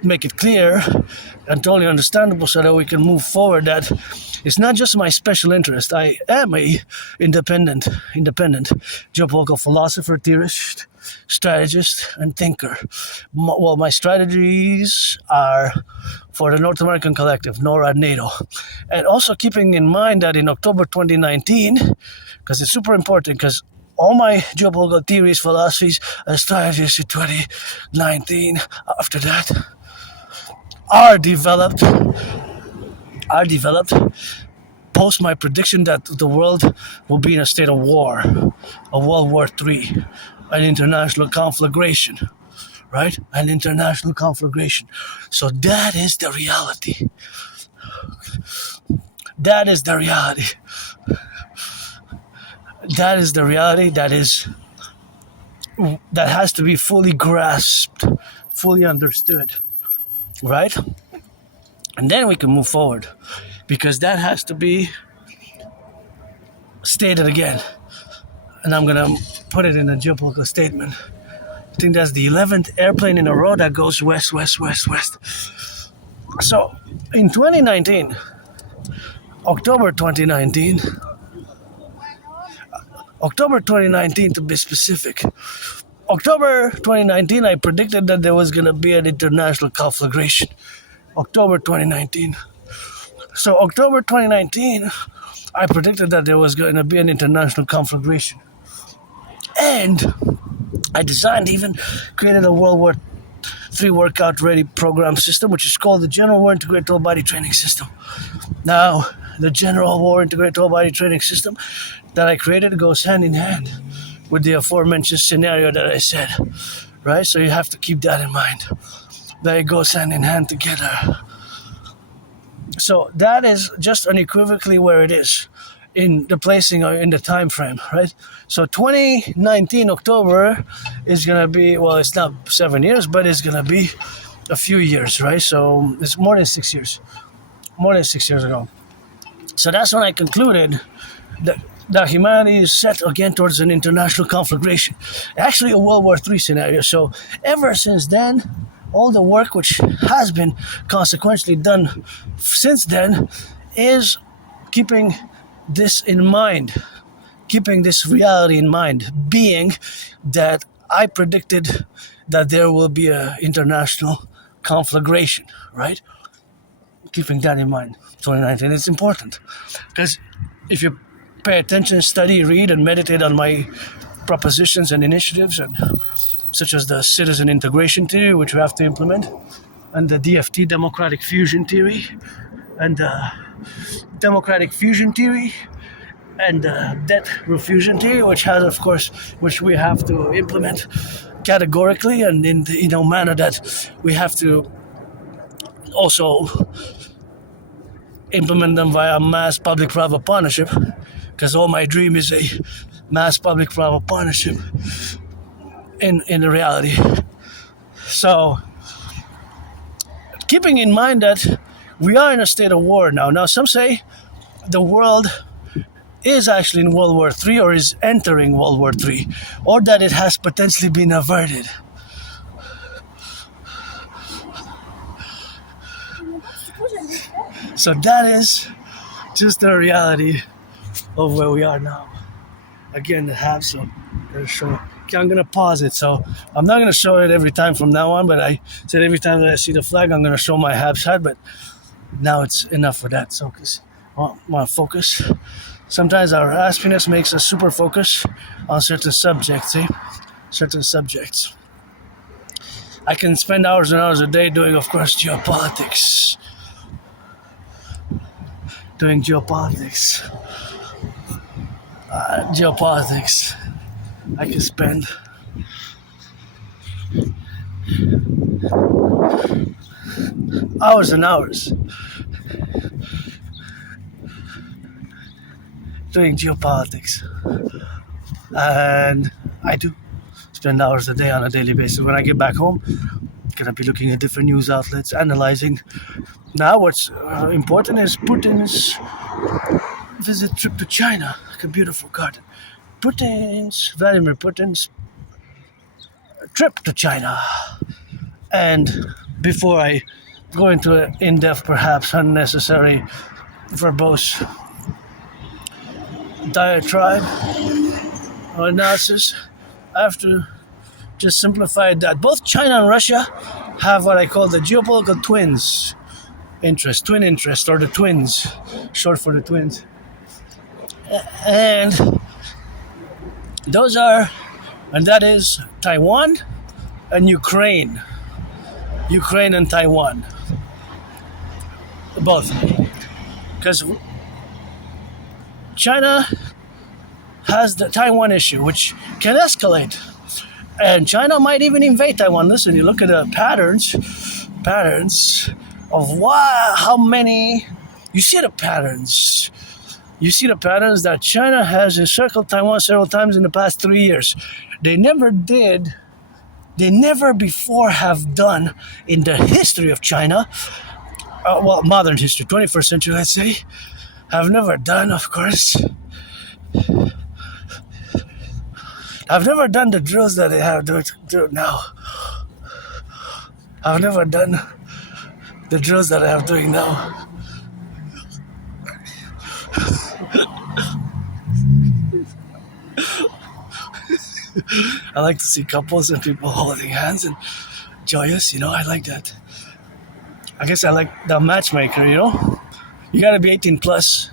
make it clear and totally understandable so that we can move forward, that it's not just my special interest. I am a independent geopolitical philosopher, theorist, strategist, and thinker. My strategies are for the North American Collectif, NORAD, NATO. And also keeping in mind that in October 2019, because it's super important, because all my geopolitical theories, philosophies, and strategies in 2019, after that, are developed post my prediction that the world will be in a state of war, a World War III, an international conflagration, right? An international conflagration. So that is the reality. That is the reality. That is the reality that has to be fully grasped, fully understood, right? And then we can move forward, because that has to be stated again. And I'm going to put it in a geopolitical statement. I think that's the 11th airplane in a row that goes west, west, west, west. So in 2019, October 2019 to be specific, October 2019, I predicted that there was going to be an international conflagration. October 2019. So October 2019, I predicted that there was going to be an international conflagration. And I designed, even created a World War III workout ready program system, which is called the General War Integrated Total Body Training System. Now, the General War Integrated Total Body Training System that I created goes hand in hand with the aforementioned scenario that I said, right? So you have to keep that in mind, that it goes hand in hand together. So that is just unequivocally where it is in the placing or in the time frame, right? So 2019 October is going to be, it's not 7 years, but it's going to be a few years, right? So it's more than 6 years ago. So that's when I concluded that humanity is set again towards an international conflagration, actually a World War III scenario. So ever since then, all the work which has been consequentially done since then is keeping this in mind, keeping this reality in mind, being that I predicted that there will be an international conflagration, right? Keeping that in mind, 2019, it's important. Because if you pay attention, study, read, and meditate on my propositions and initiatives, and such as the citizen integration theory, which we have to implement, and the DFT, democratic fusion theory, and democratic fusion theory, and debt refusion theory, which we have to implement categorically and in the manner that we have to also implement them via mass public-private partnership, because all my dream is a mass public-private partnership in the reality. So, keeping in mind that we are in a state of war now. Now, some say the world is actually in World War III or is entering World War III, or that it has potentially been averted. So that is just the reality of where we are now. Again, the have, so I'm gonna show. Okay, I'm gonna pause it, so I'm not gonna show it every time from now on. But I said every time that I see the flag, I'm gonna show my Habs hat. But now it's enough for that. So, cause I want to focus. Sometimes our aspiness makes us super focus on certain subjects, certain subjects. I can spend hours and hours a day doing, of course, geopolitics. Doing geopolitics. Geopolitics. I can spend hours and hours doing geopolitics. And I do spend hours a day on a daily basis. When I get back home, I'm gonna be looking at different news outlets, analyzing. Now what's important is Putin's visit trip to China, like a beautiful garden. Vladimir Putin's trip to China. And before I go into an in-depth, perhaps unnecessary, verbose diatribe or analysis, I have to just simplify that both China and Russia have what I call the geopolitical twin interest, or the twins, short for the twins. And that is Taiwan and Ukraine. Ukraine and Taiwan. Both. Because China has the Taiwan issue, which can escalate. And China might even invade Taiwan. Listen, you look at the patterns of how many. You see the patterns. You see the patterns that China has encircled Taiwan several times in the past 3 years. They never before have done in the history of China, modern history, 21st century, let's say, have never done, of course. I've never done the drills that they have do now. I've never done the drills that I have doing now. I like to see couples and people holding hands and joyous, I like that. I guess I like the matchmaker, You gotta be 18 plus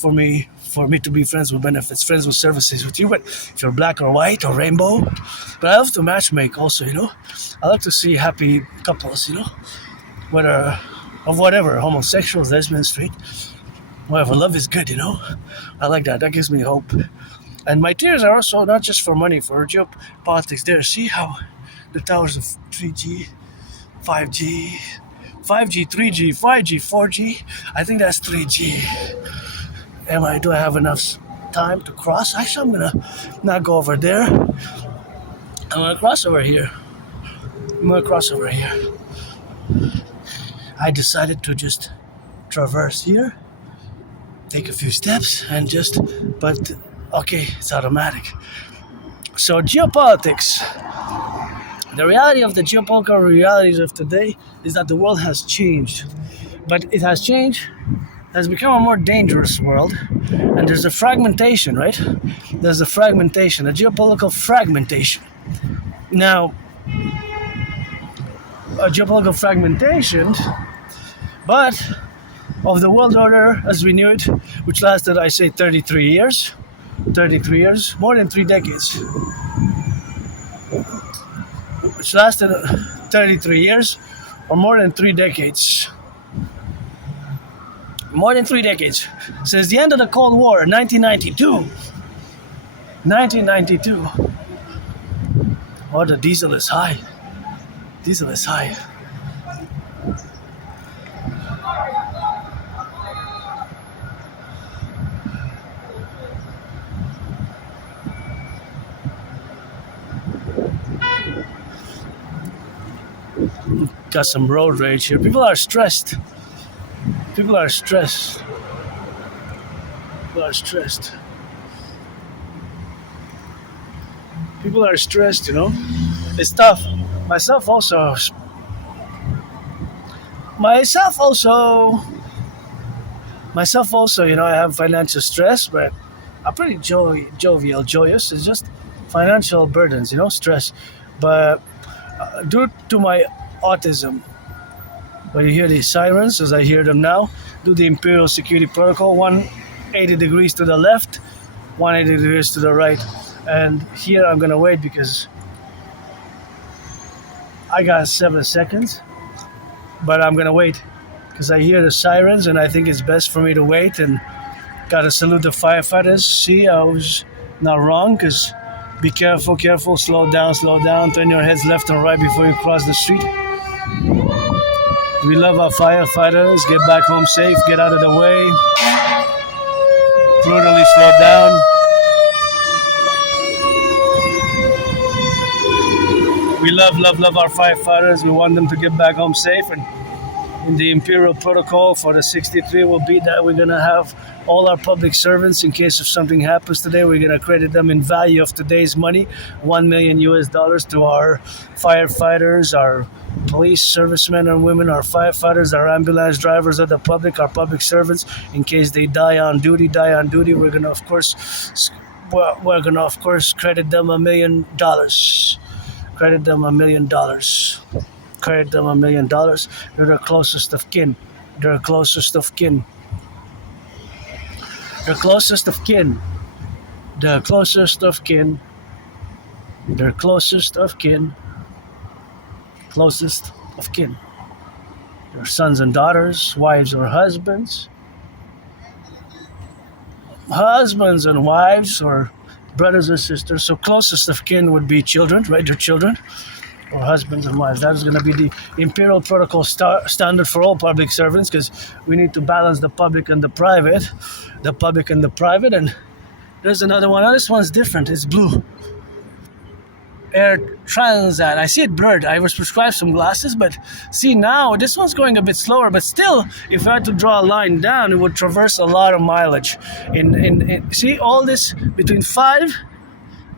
for me to be friends with benefits, friends with services with you. But if you're black or white or rainbow, but I love to matchmake also, I like to see happy couples, whether of whatever, homosexuals, lesbians, straight, whatever. Love is good, I like that. That gives me hope. And my tears are also not just for money, for geopolitics. There, see how the towers of 3G, 5G, 3G, 5G, 4G. I think that's 3G. Do I have enough time to cross? Actually, I'm gonna not go over there. I'm gonna cross over here. I decided to just traverse here, take a few steps, and but okay, it's automatic. So geopolitics. The reality of the geopolitical realities of today is that the world has changed. But it has become a more dangerous world. And there's a fragmentation, right? There's a fragmentation, a geopolitical fragmentation. Now, a geopolitical fragmentation, but of the world order as we knew it, which lasted, I say, 33 years, more than 3 decades. Which lasted 33 years or more than 3 decades. More than 3 decades. Since the end of the Cold War, 1992. Oh, the diesel is high. Got some road rage here. People are stressed. People are stressed. People are stressed, you know. It's tough. Myself also. Myself also. Myself also, you know, I have financial stress, but I'm pretty jovial, joyous. It's just financial burdens, you know, stress. But due to my autism, when you hear these sirens, as I hear them now, do the Imperial security protocol, 180 degrees to the left, 180 degrees to the right. And here I'm gonna wait because I got 7 seconds, but I'm gonna wait because I hear the sirens and I think it's best for me to wait and gotta salute the firefighters. See, I was not wrong because be careful, slow down, turn your heads left and right before you cross the street. We love our firefighters. Get back home safe, get out of the way. Brutally slow down. We love our firefighters. We want them to get back home safe. And in the Imperial protocol for the 63 will be that we're going to have all our public servants, in case if something happens today, we're going to credit them in value of today's money, $1 million to our firefighters, our police servicemen and women, our firefighters, our ambulance drivers of the public, our public servants, in case they die on duty. We're going to, of course, credit them $1 million. Credit them $1 million. Credit them $1 million. They're the closest of kin. They're closest of kin. The closest of kin. The closest of kin. They're closest of kin. Closest of kin. Their sons and daughters, wives or husbands. Husbands and wives or brothers or sisters. So closest of kin would be children, right? Their children. Or husbands and wives. That is going to be the Imperial protocol standard for all public servants, because we need to balance the public and the private. The public and the private. And there's another one. Oh, this one's different. It's blue. Air Transat. I see it blurred. I was prescribed some glasses, but see now, this one's going a bit slower, but still, if I had to draw a line down, it would traverse a lot of mileage. See all this between 5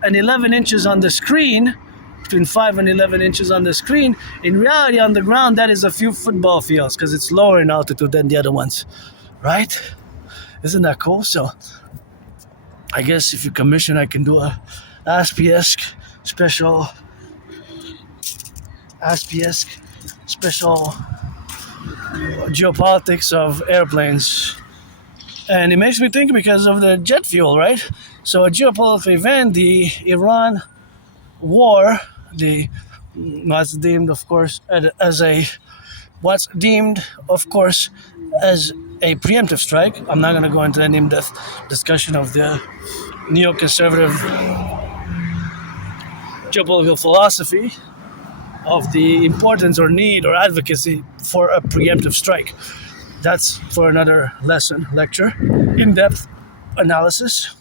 and 11 inches on the screen, between 5 and 11 inches on the screen. In reality, on the ground, that is a few football fields because it's lower in altitude than the other ones, right? Isn't that cool? So I guess if you commission, I can do a Aspiesque special geopolitics of airplanes. And it makes me think because of the jet fuel, right? So a geopolitical event, the Iran war, what's deemed, of course, as a preemptive strike. I'm not going to go into any in-depth discussion of the neoconservative geopolitical philosophy of the importance or need or advocacy for a preemptive strike. That's for another lecture, in-depth analysis.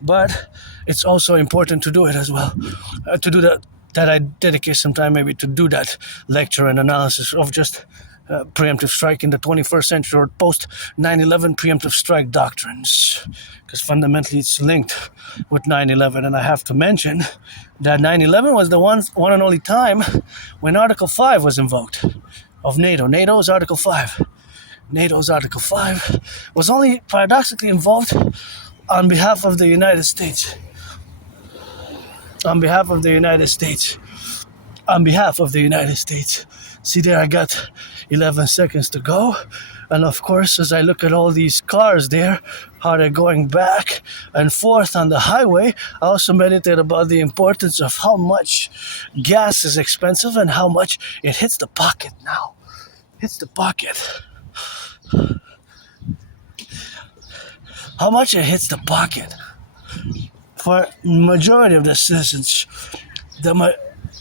But it's also important to do it as well. To do that I dedicate some time maybe to do that lecture and analysis of just preemptive strike in the 21st century or post 9/11 preemptive strike doctrines, because fundamentally it's linked with 9/11. And I have to mention that 9/11 was the one and only time when Article 5 was invoked of NATO. NATO's Article 5 was only paradoxically invoked on behalf of the United States. On behalf of the United States. See there, I got 11 seconds to go. And of course, as I look at all these cars there, how they're going back and forth on the highway, I also meditate about the importance of how much gas is expensive and how much it hits the pocket now. How much it hits the pocket. For majority of the citizens,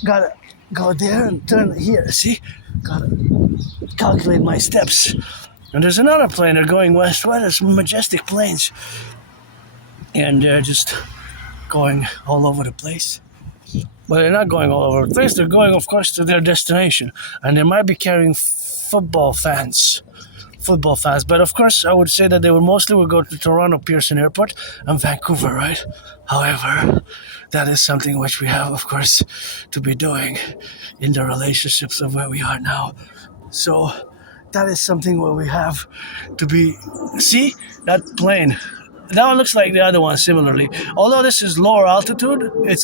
gotta go there and turn here. See, gotta calculate my steps. And there's another plane. They're going west-west. There's some majestic planes, and they're just going all over the place. But they're not going all over the place. They're going, of course, to their destination, and they might be carrying football fans football fans. But of course, I would say that they would mostly go to Toronto Pearson Airport and Vancouver, right? However, that is something which we have, of course, to be doing in the relationships of where we are now. So that is something where we have to be. See that plane? That one looks like the other one similarly. Although this is lower altitude, it's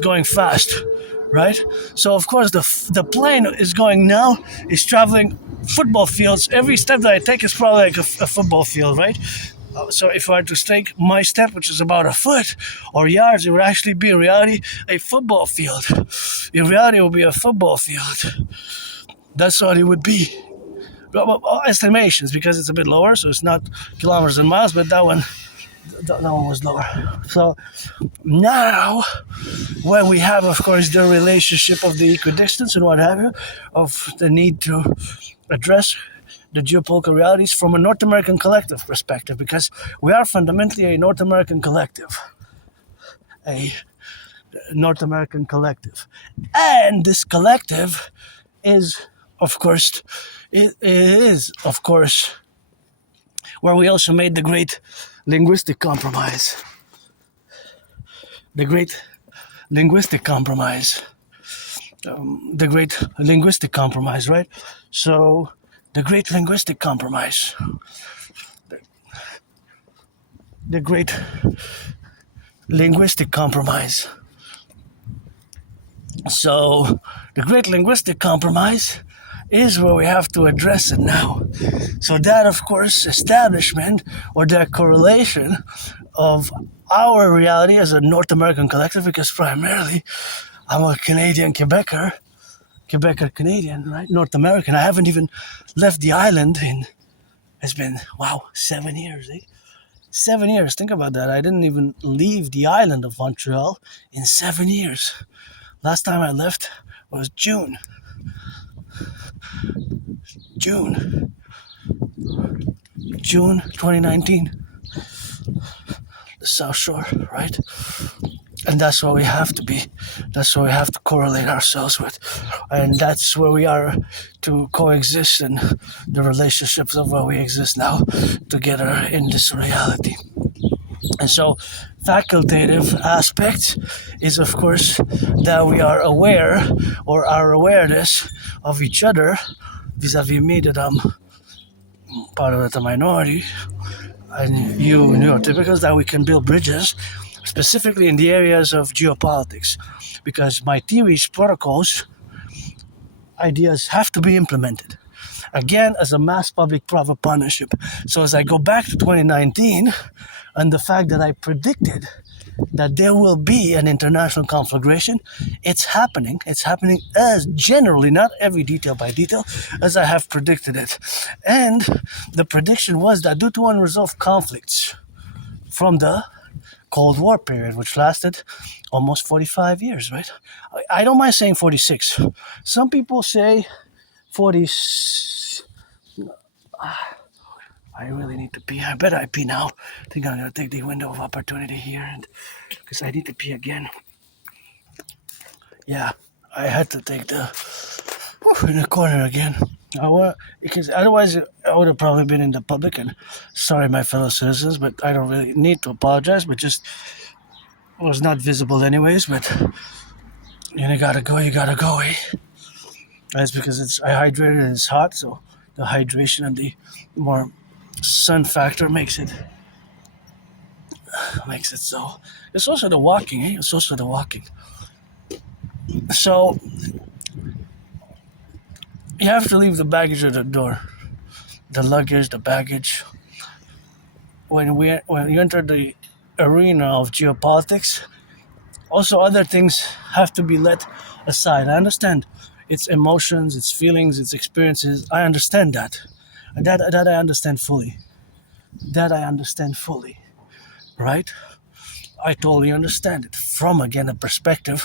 going fast, right? So of course the plane is going now, is traveling football fields. Every step that I take is probably like a football field, right? So if I were to take my step, which is about a foot or yards, it would actually be in reality a football field. In reality, it would be a football field. That's what it would be. Estimations, because it's a bit lower, so it's not kilometers and miles, but that one was lower. So now, when we have, of course, the relationship of the equidistance and what have you, of the need to address the geopolitical realities from a North American collective perspective, because we are fundamentally a North American collective. A North American collective. And this collective is, of course, it is, of course, where we also made the great linguistic compromise. The great linguistic compromise. Right? So, the great linguistic compromise. The great linguistic compromise. So, the great linguistic compromise is where we have to address it now. So that, of course, establishment or that correlation of our reality as a North American collective, because primarily I'm a Canadian Quebecer Canadian, right? North American. I haven't even left the island it's been, 7 years, eh? 7 years, think about that. I didn't even leave the island of Montreal in 7 years. Last time I left was June 2019, the South Shore, right? And that's where we have to be. That's where we have to correlate ourselves with. And that's where we are to coexist in the relationships of where we exist now together in this reality. And so, facultative aspect is, of course, that we are aware, or our awareness of each other vis-a-vis me, that I'm part of the minority, and you neurotypicals, that we can build bridges, specifically in the areas of geopolitics, because my theories, protocols, ideas have to be implemented. Again, as a mass public-private partnership. So as I go back to 2019, and the fact that I predicted that there will be an international conflagration, it's happening. It's happening as generally, not every detail by detail, as I have predicted it. And the prediction was that due to unresolved conflicts from the Cold War period, which lasted almost 45 years, right? I don't mind saying 46. Some people say 40. I really need to pee. I bet I pee now. I think I'm going to take the window of opportunity here, and because I need to pee again. Yeah, I had to take in the corner again. Because otherwise I would have probably been in the public, and sorry, my fellow citizens, but I don't really need to apologize, but just was not visible anyways, but you gotta go, eh? That's because I hydrated and it's hot, so the hydration and the more sun factor makes it so. It's also the walking, eh? It's also the walking. So you have to leave the baggage at the door. The luggage, the baggage. When you enter the arena of geopolitics, also other things have to be let aside. I understand its emotions, its feelings, its experiences. I understand that. And that I understand fully. Right? I totally understand it from, again, a perspective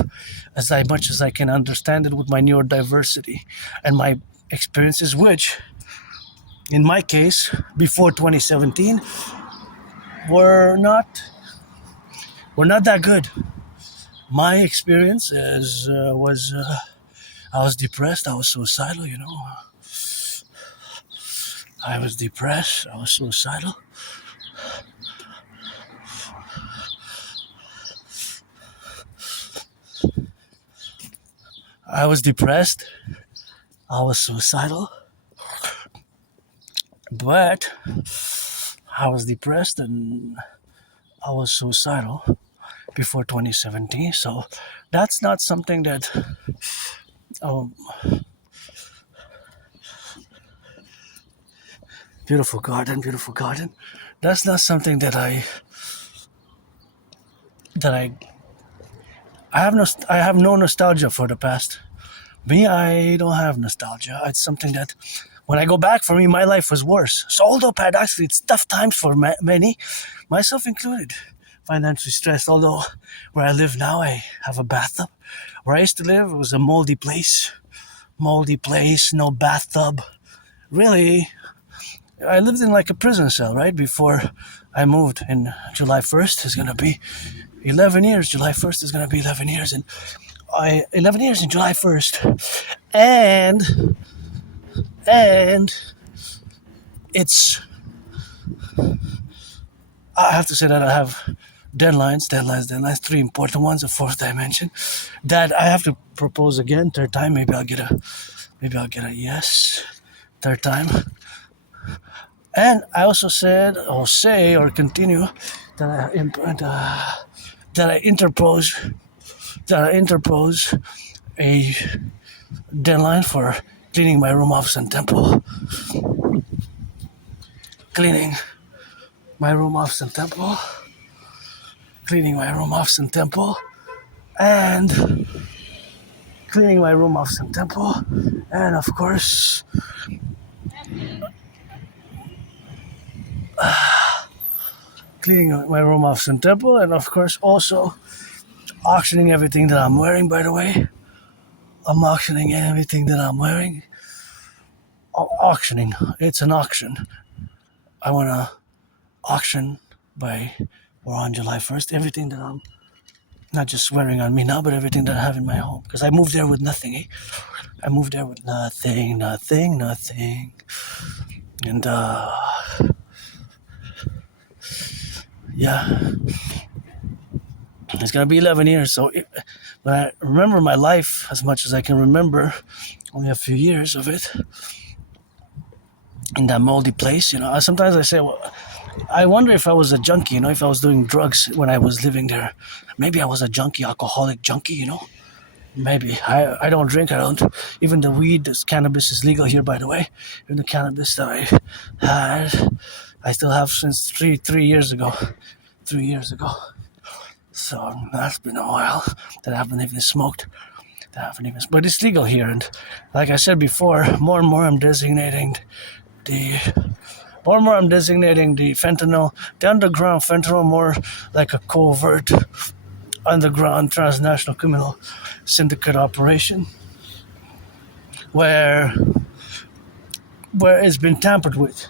as much as I can understand it with my neurodiversity and my experiences, which, in my case, before 2017, were not that good. My experience was I was depressed, I was suicidal, I was depressed. I was suicidal. I was depressed. I was suicidal. But I was depressed and I was suicidal before 2017. So that's not something that beautiful garden. That's not something that I have no nostalgia for the past. Me, I don't have nostalgia. It's something that when I go back, for me, my life was worse. So although paradoxically it's tough times for many, myself included, financially stressed. Although where I live now, I have a bathtub. Where I used to live, it was a moldy place, no bathtub. Really, I lived in like a prison cell, right? Before I moved in July 1st is going to be 11 years. July 1st is going to be 11 years. And 11 years in July 1st. And it's, I have to say that I have deadlines, 3 important ones, a fourth dimension that I have to propose again, third time. Maybe I'll get a yes, third time. And I also said, or say, or continue that I interpose a deadline for cleaning my room, office, and temple. Cleaning my room, office, and temple. And cleaning my room, office, and temple. And of course, cleaning my room, office, and temple. And of course, also auctioning everything that I'm wearing, by the way. I'm auctioning everything that I'm wearing. Auctioning. It's an auction. I want to auction on July 1st, everything that I'm not just wearing on me now, but everything that I have in my home. Because I moved there with nothing, eh? I moved there with nothing. And, yeah. It's going to be 11 years. So when I remember my life as much as I can remember, only a few years of it, in that moldy place, sometimes I say, well, I wonder if I was a junkie, if I was doing drugs when I was living there. Maybe I was a junkie, alcoholic junkie, Maybe. I don't drink. I don't. Even the weed, this cannabis is legal here, by the way. Even the cannabis that I had, I still have since three years ago. 3 years ago. So that's been a while that I haven't even smoked. But it's legal here. And like I said before, more and more I'm designating the fentanyl, the underground fentanyl, more like a covert underground transnational criminal syndicate operation where it's been tampered with.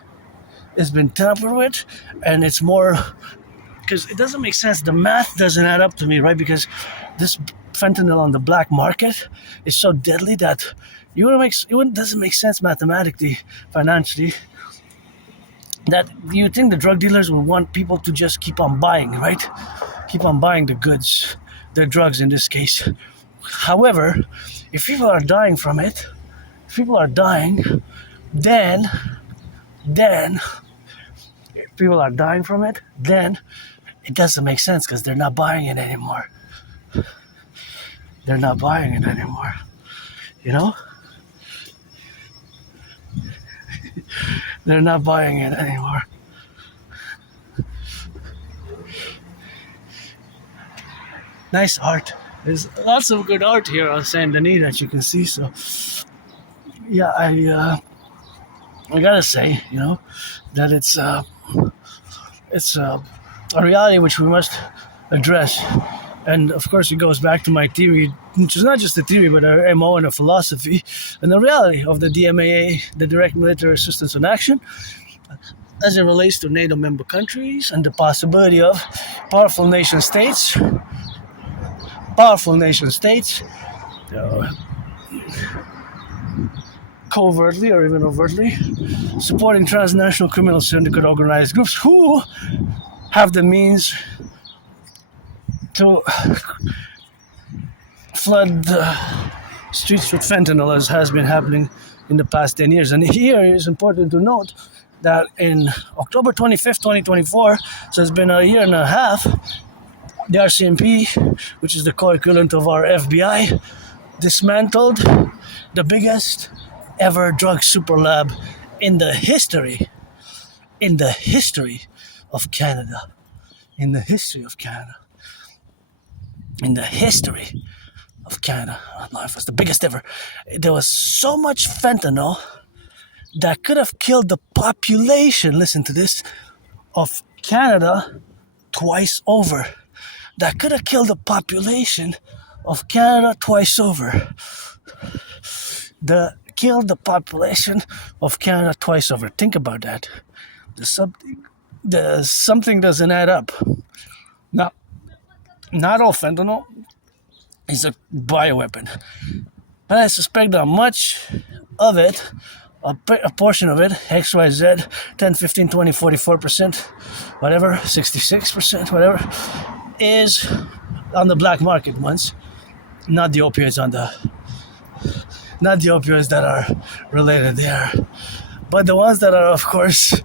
And it's more, because it doesn't make sense. The math doesn't add up to me, right? Because this fentanyl on the black market is so deadly that it doesn't make sense mathematically, financially, that you think the drug dealers would want people to just keep on buying, right? Keep on buying the goods, the drugs in this case. However, if people are dying from it, then it doesn't make sense because they're not buying it anymore. They're not buying it anymore. They're not buying it anymore. Nice art. There's lots of good art here on Saint Denis that you can see. So, yeah, I gotta say, that it's a reality which we must address. And of course, it goes back to my theory, which is not just a theory, but a MO and a philosophy, and the reality of the DMAA, the Direct Military Assistance in Action, as it relates to NATO member countries and the possibility of powerful nation states covertly or even overtly, supporting transnational criminal syndicate organized groups who have the means to flood the streets with fentanyl, as has been happening in the past 10 years. And here it's important to note that in October 25th, 2024, so it's been a year and a half, the RCMP, which is the co-equivalent of our FBI, dismantled the biggest ever drug super lab in the history of Canada. In the history of Canada. In the history of Canada. It was the biggest ever. There was so much fentanyl that could have killed the population, listen to this, of Canada twice over. That could have killed the population of Canada twice over. Killed the population of Canada twice over. Think about that. Something doesn't add up. Now, not all fentanyl is a bioweapon, but I suspect that much of it, a portion of it, XYZ, 10, 15, 20, 44%, whatever, 66%, whatever, is on the black market ones, not the opioids that are related there, but the ones that are, of course,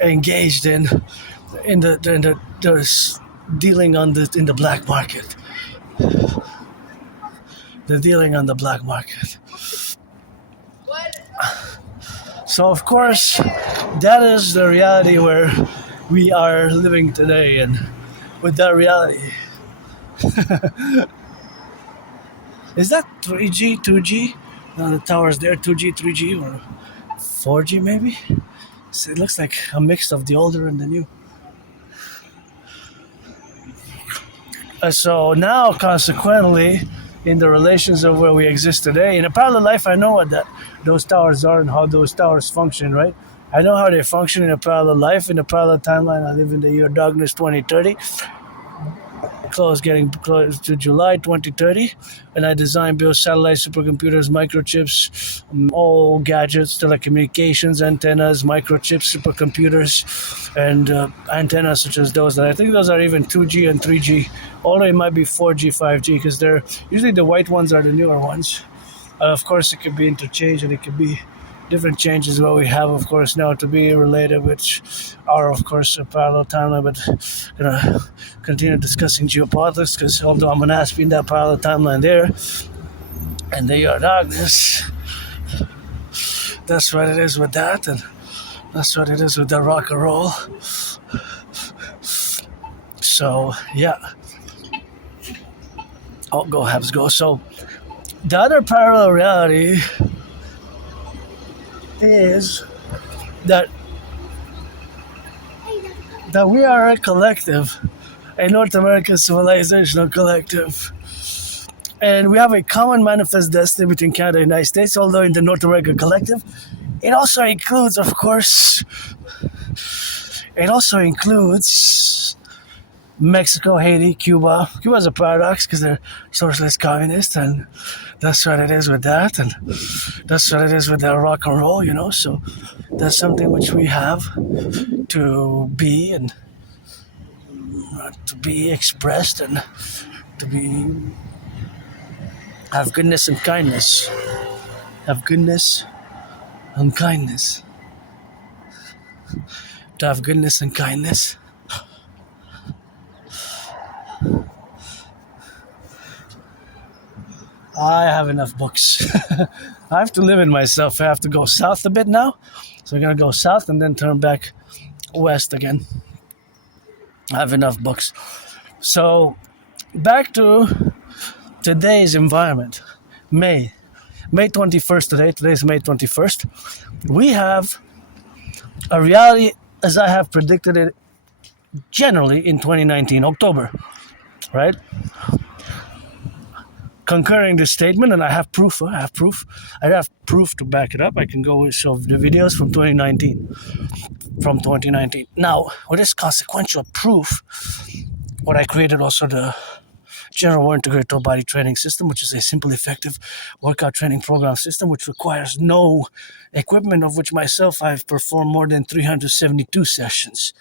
engaged in the dealing in the black market. The dealing on the black market. So, of course, that is the reality where we are living today, and with that reality, is that 3G, 2G? No, the tower's there, 2G, 3G, or 4G maybe? So it looks like a mix of the older and the new. So now, consequently, in the relations of where we exist today, in a parallel life, I know what those towers are and how those towers function, right? I know how they function in a parallel life. In a parallel timeline, I live in the year darkness 2030. Getting close to July 2030, and I design, build satellites, supercomputers, microchips, all gadgets, telecommunications, antennas, microchips, supercomputers, and antennas such as those. And I think those are even 2G and 3G. Although it might be 4G, 5G, because they're usually the white ones are the newer ones. Of course, it could be interchanged, and it could be different changes what we have, of course, now to be related, which are, of course, a parallel timeline, but going to continue discussing geopolitics, because although I'm going to ask in that parallel timeline there, and they are darkness, that's what it is with that, and that's what it is with the rock and roll. So, yeah. Oh, go Habs, go. So, the other parallel reality is that we are a collective, a North American civilizational collective, and we have a common manifest destiny between Canada and the United States. Although in the North American collective, it also includes, of course, Mexico, Haiti, Cuba. Cuba's a paradox because they're socialist communist, and that's what it is with that, and that's what it is with the rock and roll, so that's something which we have to be, and to be expressed, and to have goodness and kindness. Have goodness and kindness. To have goodness and kindness. I have enough books. I have to limit myself. I have to go south a bit now. So we're going to go south and then turn back west again. I have enough books. So back to today's environment. May 21st today. Today's May 21st. We have a reality as I have predicted it generally in 2019, October. Right? Concurring this statement, and I have proof to back it up. I can go show the videos from 2019. Now, with this consequential proof, what I created also the General War Integrated Body Training System, which is a simple, effective workout training program system, which requires no equipment, of which myself I've performed more than 372 sessions.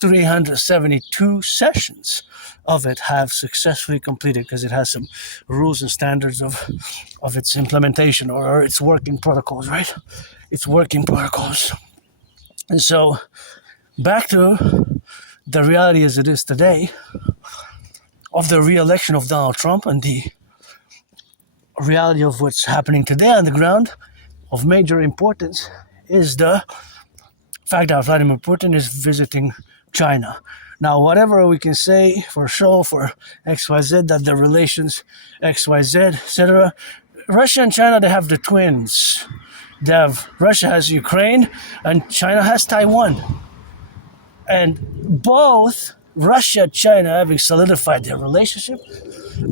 372 sessions of it have successfully completed because it has some rules and standards of its implementation or its working protocols, right? Its working protocols. And so back to the reality as it is today of the re-election of Donald Trump and the reality of what's happening today on the ground of major importance is the fact that Vladimir Putin is visiting China. Now, whatever we can say for sure for XYZ, that the relations XYZ, etc., Russia and China, they have the twins. Russia has Ukraine and China has Taiwan. And both Russia and China having solidified their relationship,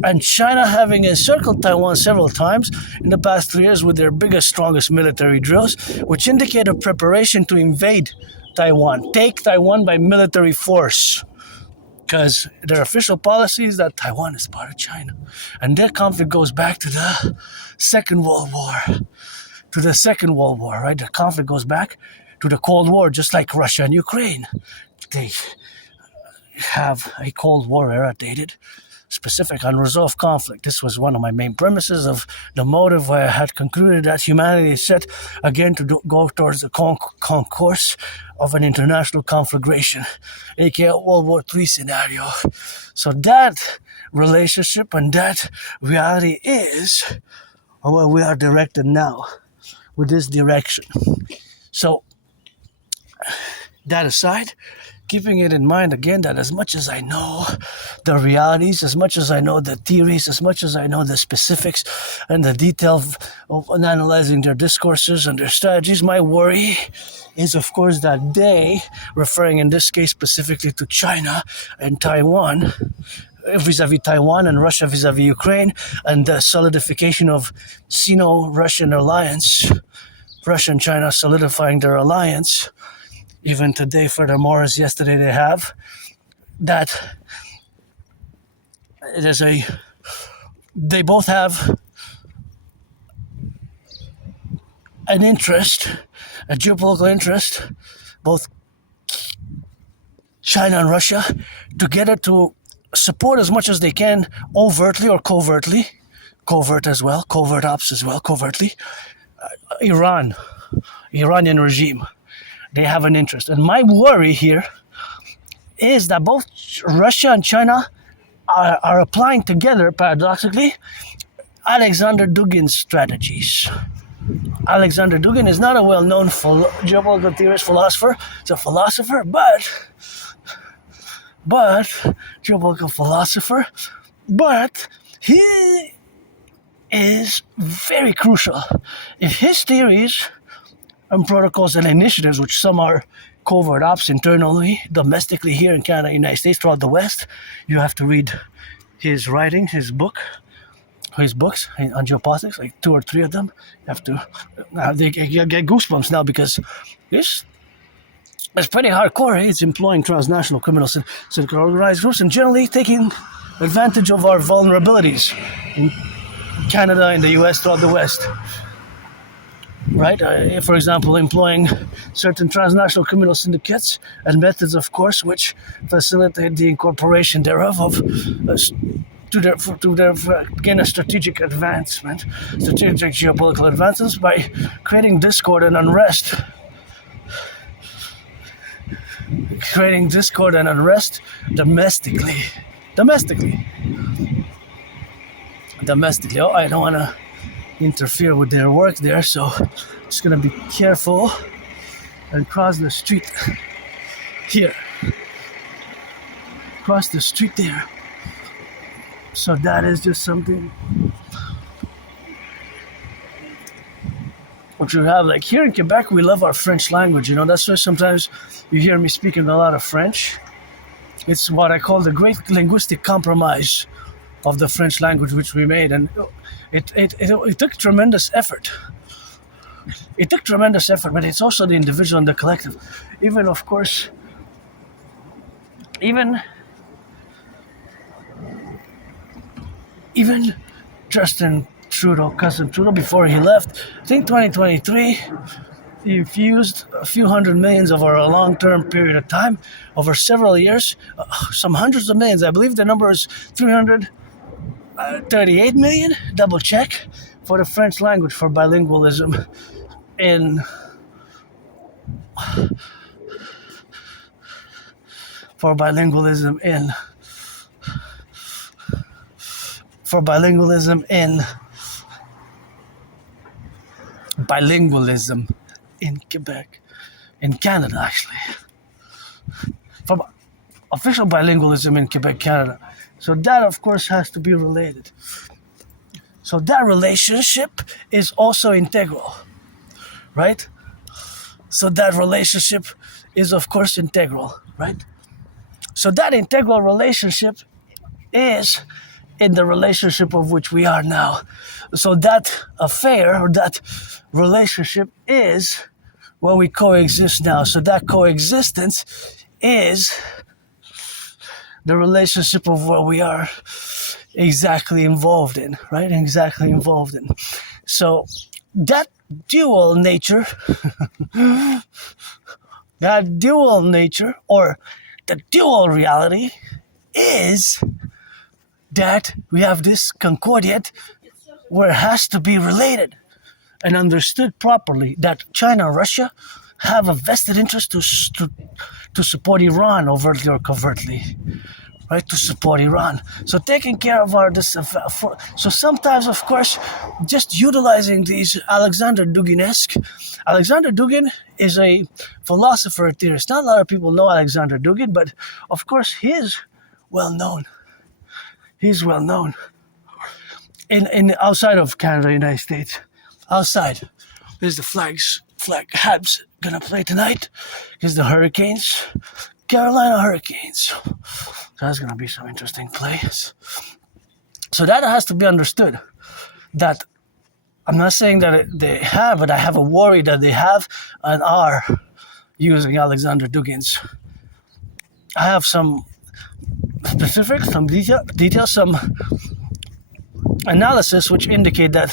and China having encircled Taiwan several times in the past 3 years with their biggest, strongest military drills, which indicate a preparation to invade Taiwan, take Taiwan by military force, because their official policy is that Taiwan is part of China. And that conflict goes back to the Second World War. Right? The conflict goes back to the Cold War, just like Russia and Ukraine. They have a Cold War era dated specific unresolved conflict. This was one of my main premises of the motive where I had concluded that humanity is set again to go towards the concourse of an international conflagration, aka World War III scenario. So that relationship and that reality is where we are directed now with this direction. So that aside, keeping it in mind again that as much as I know the realities, as much as I know the theories, as much as I know the specifics and the detail of analyzing their discourses and their strategies, my worry is, of course, that they, referring in this case specifically to China and Taiwan, vis-a-vis Taiwan and Russia vis-a-vis Ukraine, and the solidification of Sino-Russian alliance, Russia and China solidifying their alliance, even today, furthermore, as yesterday they have, that they both have an interest, a geopolitical interest, both China and Russia, together to support as much as they can, overtly or covertly, covert as well, covert ops as well, covertly, Iranian regime. They have an interest. And my worry here is that both Russia and China are applying together, paradoxically, Alexander Dugin's strategies. Alexander Dugin is not a well-known geopolitical theorist, philosopher. He's a philosopher, geopolitical philosopher, but he is very crucial. If his theories and protocols and initiatives, which some are covert ops internally, domestically here in Canada, United States, throughout the West, you have to read his writing, his books on geopolitics, like 2 or 3 of them. You have to, they get goosebumps now because it's pretty hardcore. It's employing transnational criminal syndical organized groups and generally taking advantage of our vulnerabilities in Canada, in the US, throughout the West. Right? For example, employing certain transnational criminal syndicates and methods, of course, which facilitate the incorporation thereof to gain a strategic advancement, strategic geopolitical advances by creating discord and unrest. Domestically. Oh, I don't want to interfere with their work there, so just gonna be careful and cross the street here. Cross the street there. So that is just something which we have. Like here in Quebec, we love our French language, that's why sometimes you hear me speaking a lot of French. It's what I call the great linguistic compromise of the French language which we made, and it took tremendous effort. But it's also the individual and the collective. Even, of course, even Justin Trudeau, cousin Trudeau, before he left, I think 2023, he infused a few hundred millions over a long-term period of time, over several years, some hundreds of millions. I believe the number is 338 million, double check, for the French language, for bilingualism in for bilingualism in Quebec, in Canada, actually, for official bilingualism in Quebec, Canada. So that, of course, has to be related. So that relationship is also integral, right? So that relationship is, of course, integral, right? So that integral relationship is in the relationship of which we are now. So that affair or that relationship is where we coexist now. So that coexistence is the relationship of what we are exactly involved in, right? Exactly involved in. So that dual nature, or the dual reality is that we have this concordiate where it has to be related and understood properly, that China and Russia have a vested interest to support Iran overtly or covertly, right? To support Iran. So taking care of so sometimes, of course, just utilizing these Alexander Dugin-esque. Alexander Dugin is a philosopher theorist. Not a lot of people know Alexander Dugin, but of course he's well known. He's well known in outside of Canada, United States. Outside, there's the flag. Habs gonna play tonight against the Hurricanes, Carolina Hurricanes. So that's gonna be some interesting plays. So that has to be understood. That I'm not saying that they have, but I have a worry that they have and are using Alexander Dugin's. I have some specifics, some details, some analysis which indicate that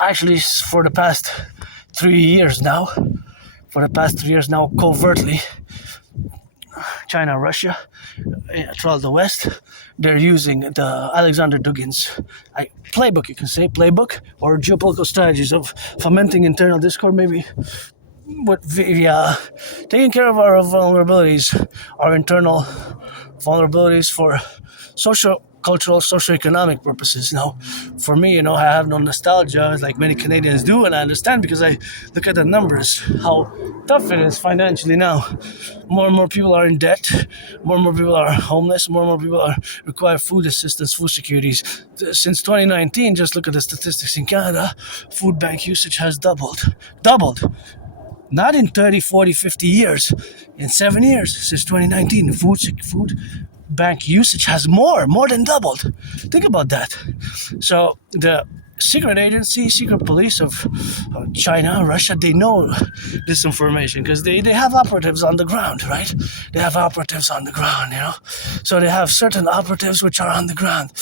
actually for the past 3 years now, covertly, China and Russia, throughout the West, they're using the Alexander Dugin's playbook, you can say, or geopolitical strategies of fomenting internal discord, maybe, via taking care of our vulnerabilities, our internal vulnerabilities for cultural, socio-economic purposes. Now, for me, I have no nostalgia like many Canadians do, and I understand because I look at the numbers, how tough it is financially now. More and more people are in debt, more and more people are homeless, more and more people require food assistance, food securities. Since 2019, just look at the statistics in Canada, food bank usage has doubled. Not in 30, 40, 50 years, in 7 years, since 2019, food bank usage has more than doubled. Think about that. So the secret police of China, Russia, they know this information because they have operatives on the ground, right? They have operatives on the ground, So they have certain operatives which are on the ground,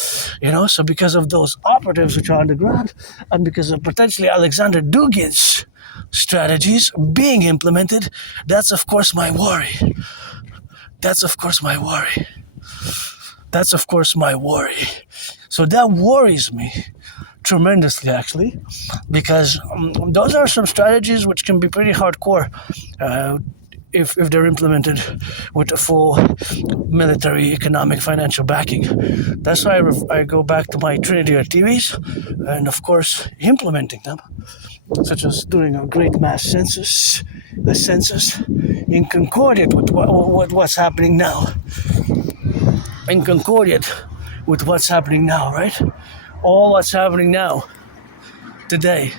So because of those operatives which are on the ground, and because of potentially Alexander Dugin's strategies being implemented, that's of course my worry. So that worries me tremendously, actually, because those are some strategies which can be pretty hardcore if they're implemented with a full military, economic, financial backing. That's why I go back to my Trinity of TVs and, of course, implementing them, such as doing a great mass census, in concordiate with what's happening now. Right? All what's happening now, today.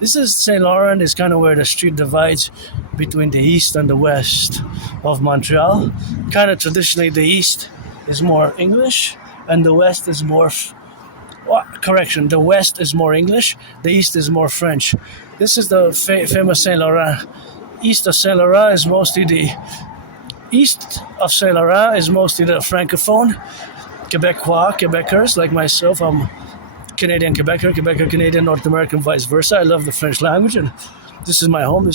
This is St. Laurent, is kind of where the street divides between the east and the west of Montreal. Kind of traditionally, the east is more English, and the west is more... the west is more English, the east is more French. This is the famous St. Laurent. East of St. Laurent is mostly the Francophone, Quebecois, Quebecers like myself. I'm Canadian Quebecer, Quebecer Canadian, North American, vice versa. I love the French language, and this is my home.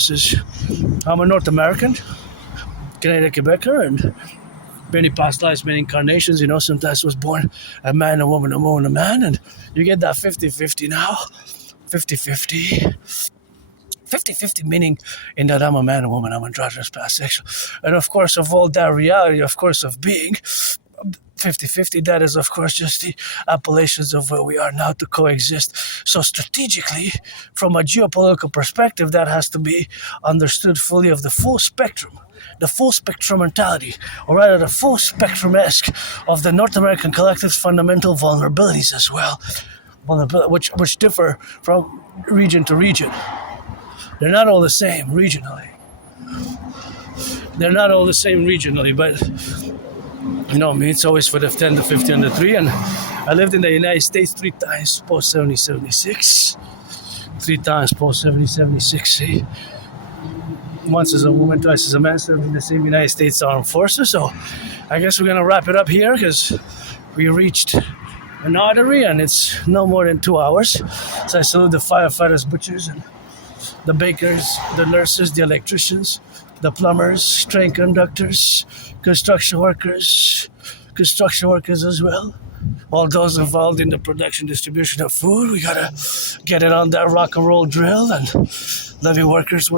I'm a North American, Canadian Quebecer, and many past lives, many incarnations. Sometimes I was born a man, a woman, a man, and you get that 50-50 now. 50-50. 50-50 meaning in that I'm a man, a woman, I'm androgynous, pansexual. And of course, of all that reality, of course, of being 50-50, that is, of course, just the appellations of where we are now to coexist. So strategically, from a geopolitical perspective, that has to be understood fully of the full spectrum. The full spectrumentality, or rather the full spectrum-esque of the North American collective's fundamental vulnerabilities as well, which differ from region to region. They're not all the same regionally. But me, it's always for the 10 to 50 under 3. And I lived in the United States 3 times post 70-76. 3 times post 70-76. Once as a woman, twice as a man, served in the same United States Armed Forces. So I guess we're going to wrap it up here because we reached an artery and it's no more than 2 hours. So I salute the firefighters, butchers, and the bakers, the nurses, the electricians, the plumbers, train conductors, construction workers as well. All those involved in the production, distribution of food. We gotta get it on that rock and roll drill and love you, workers.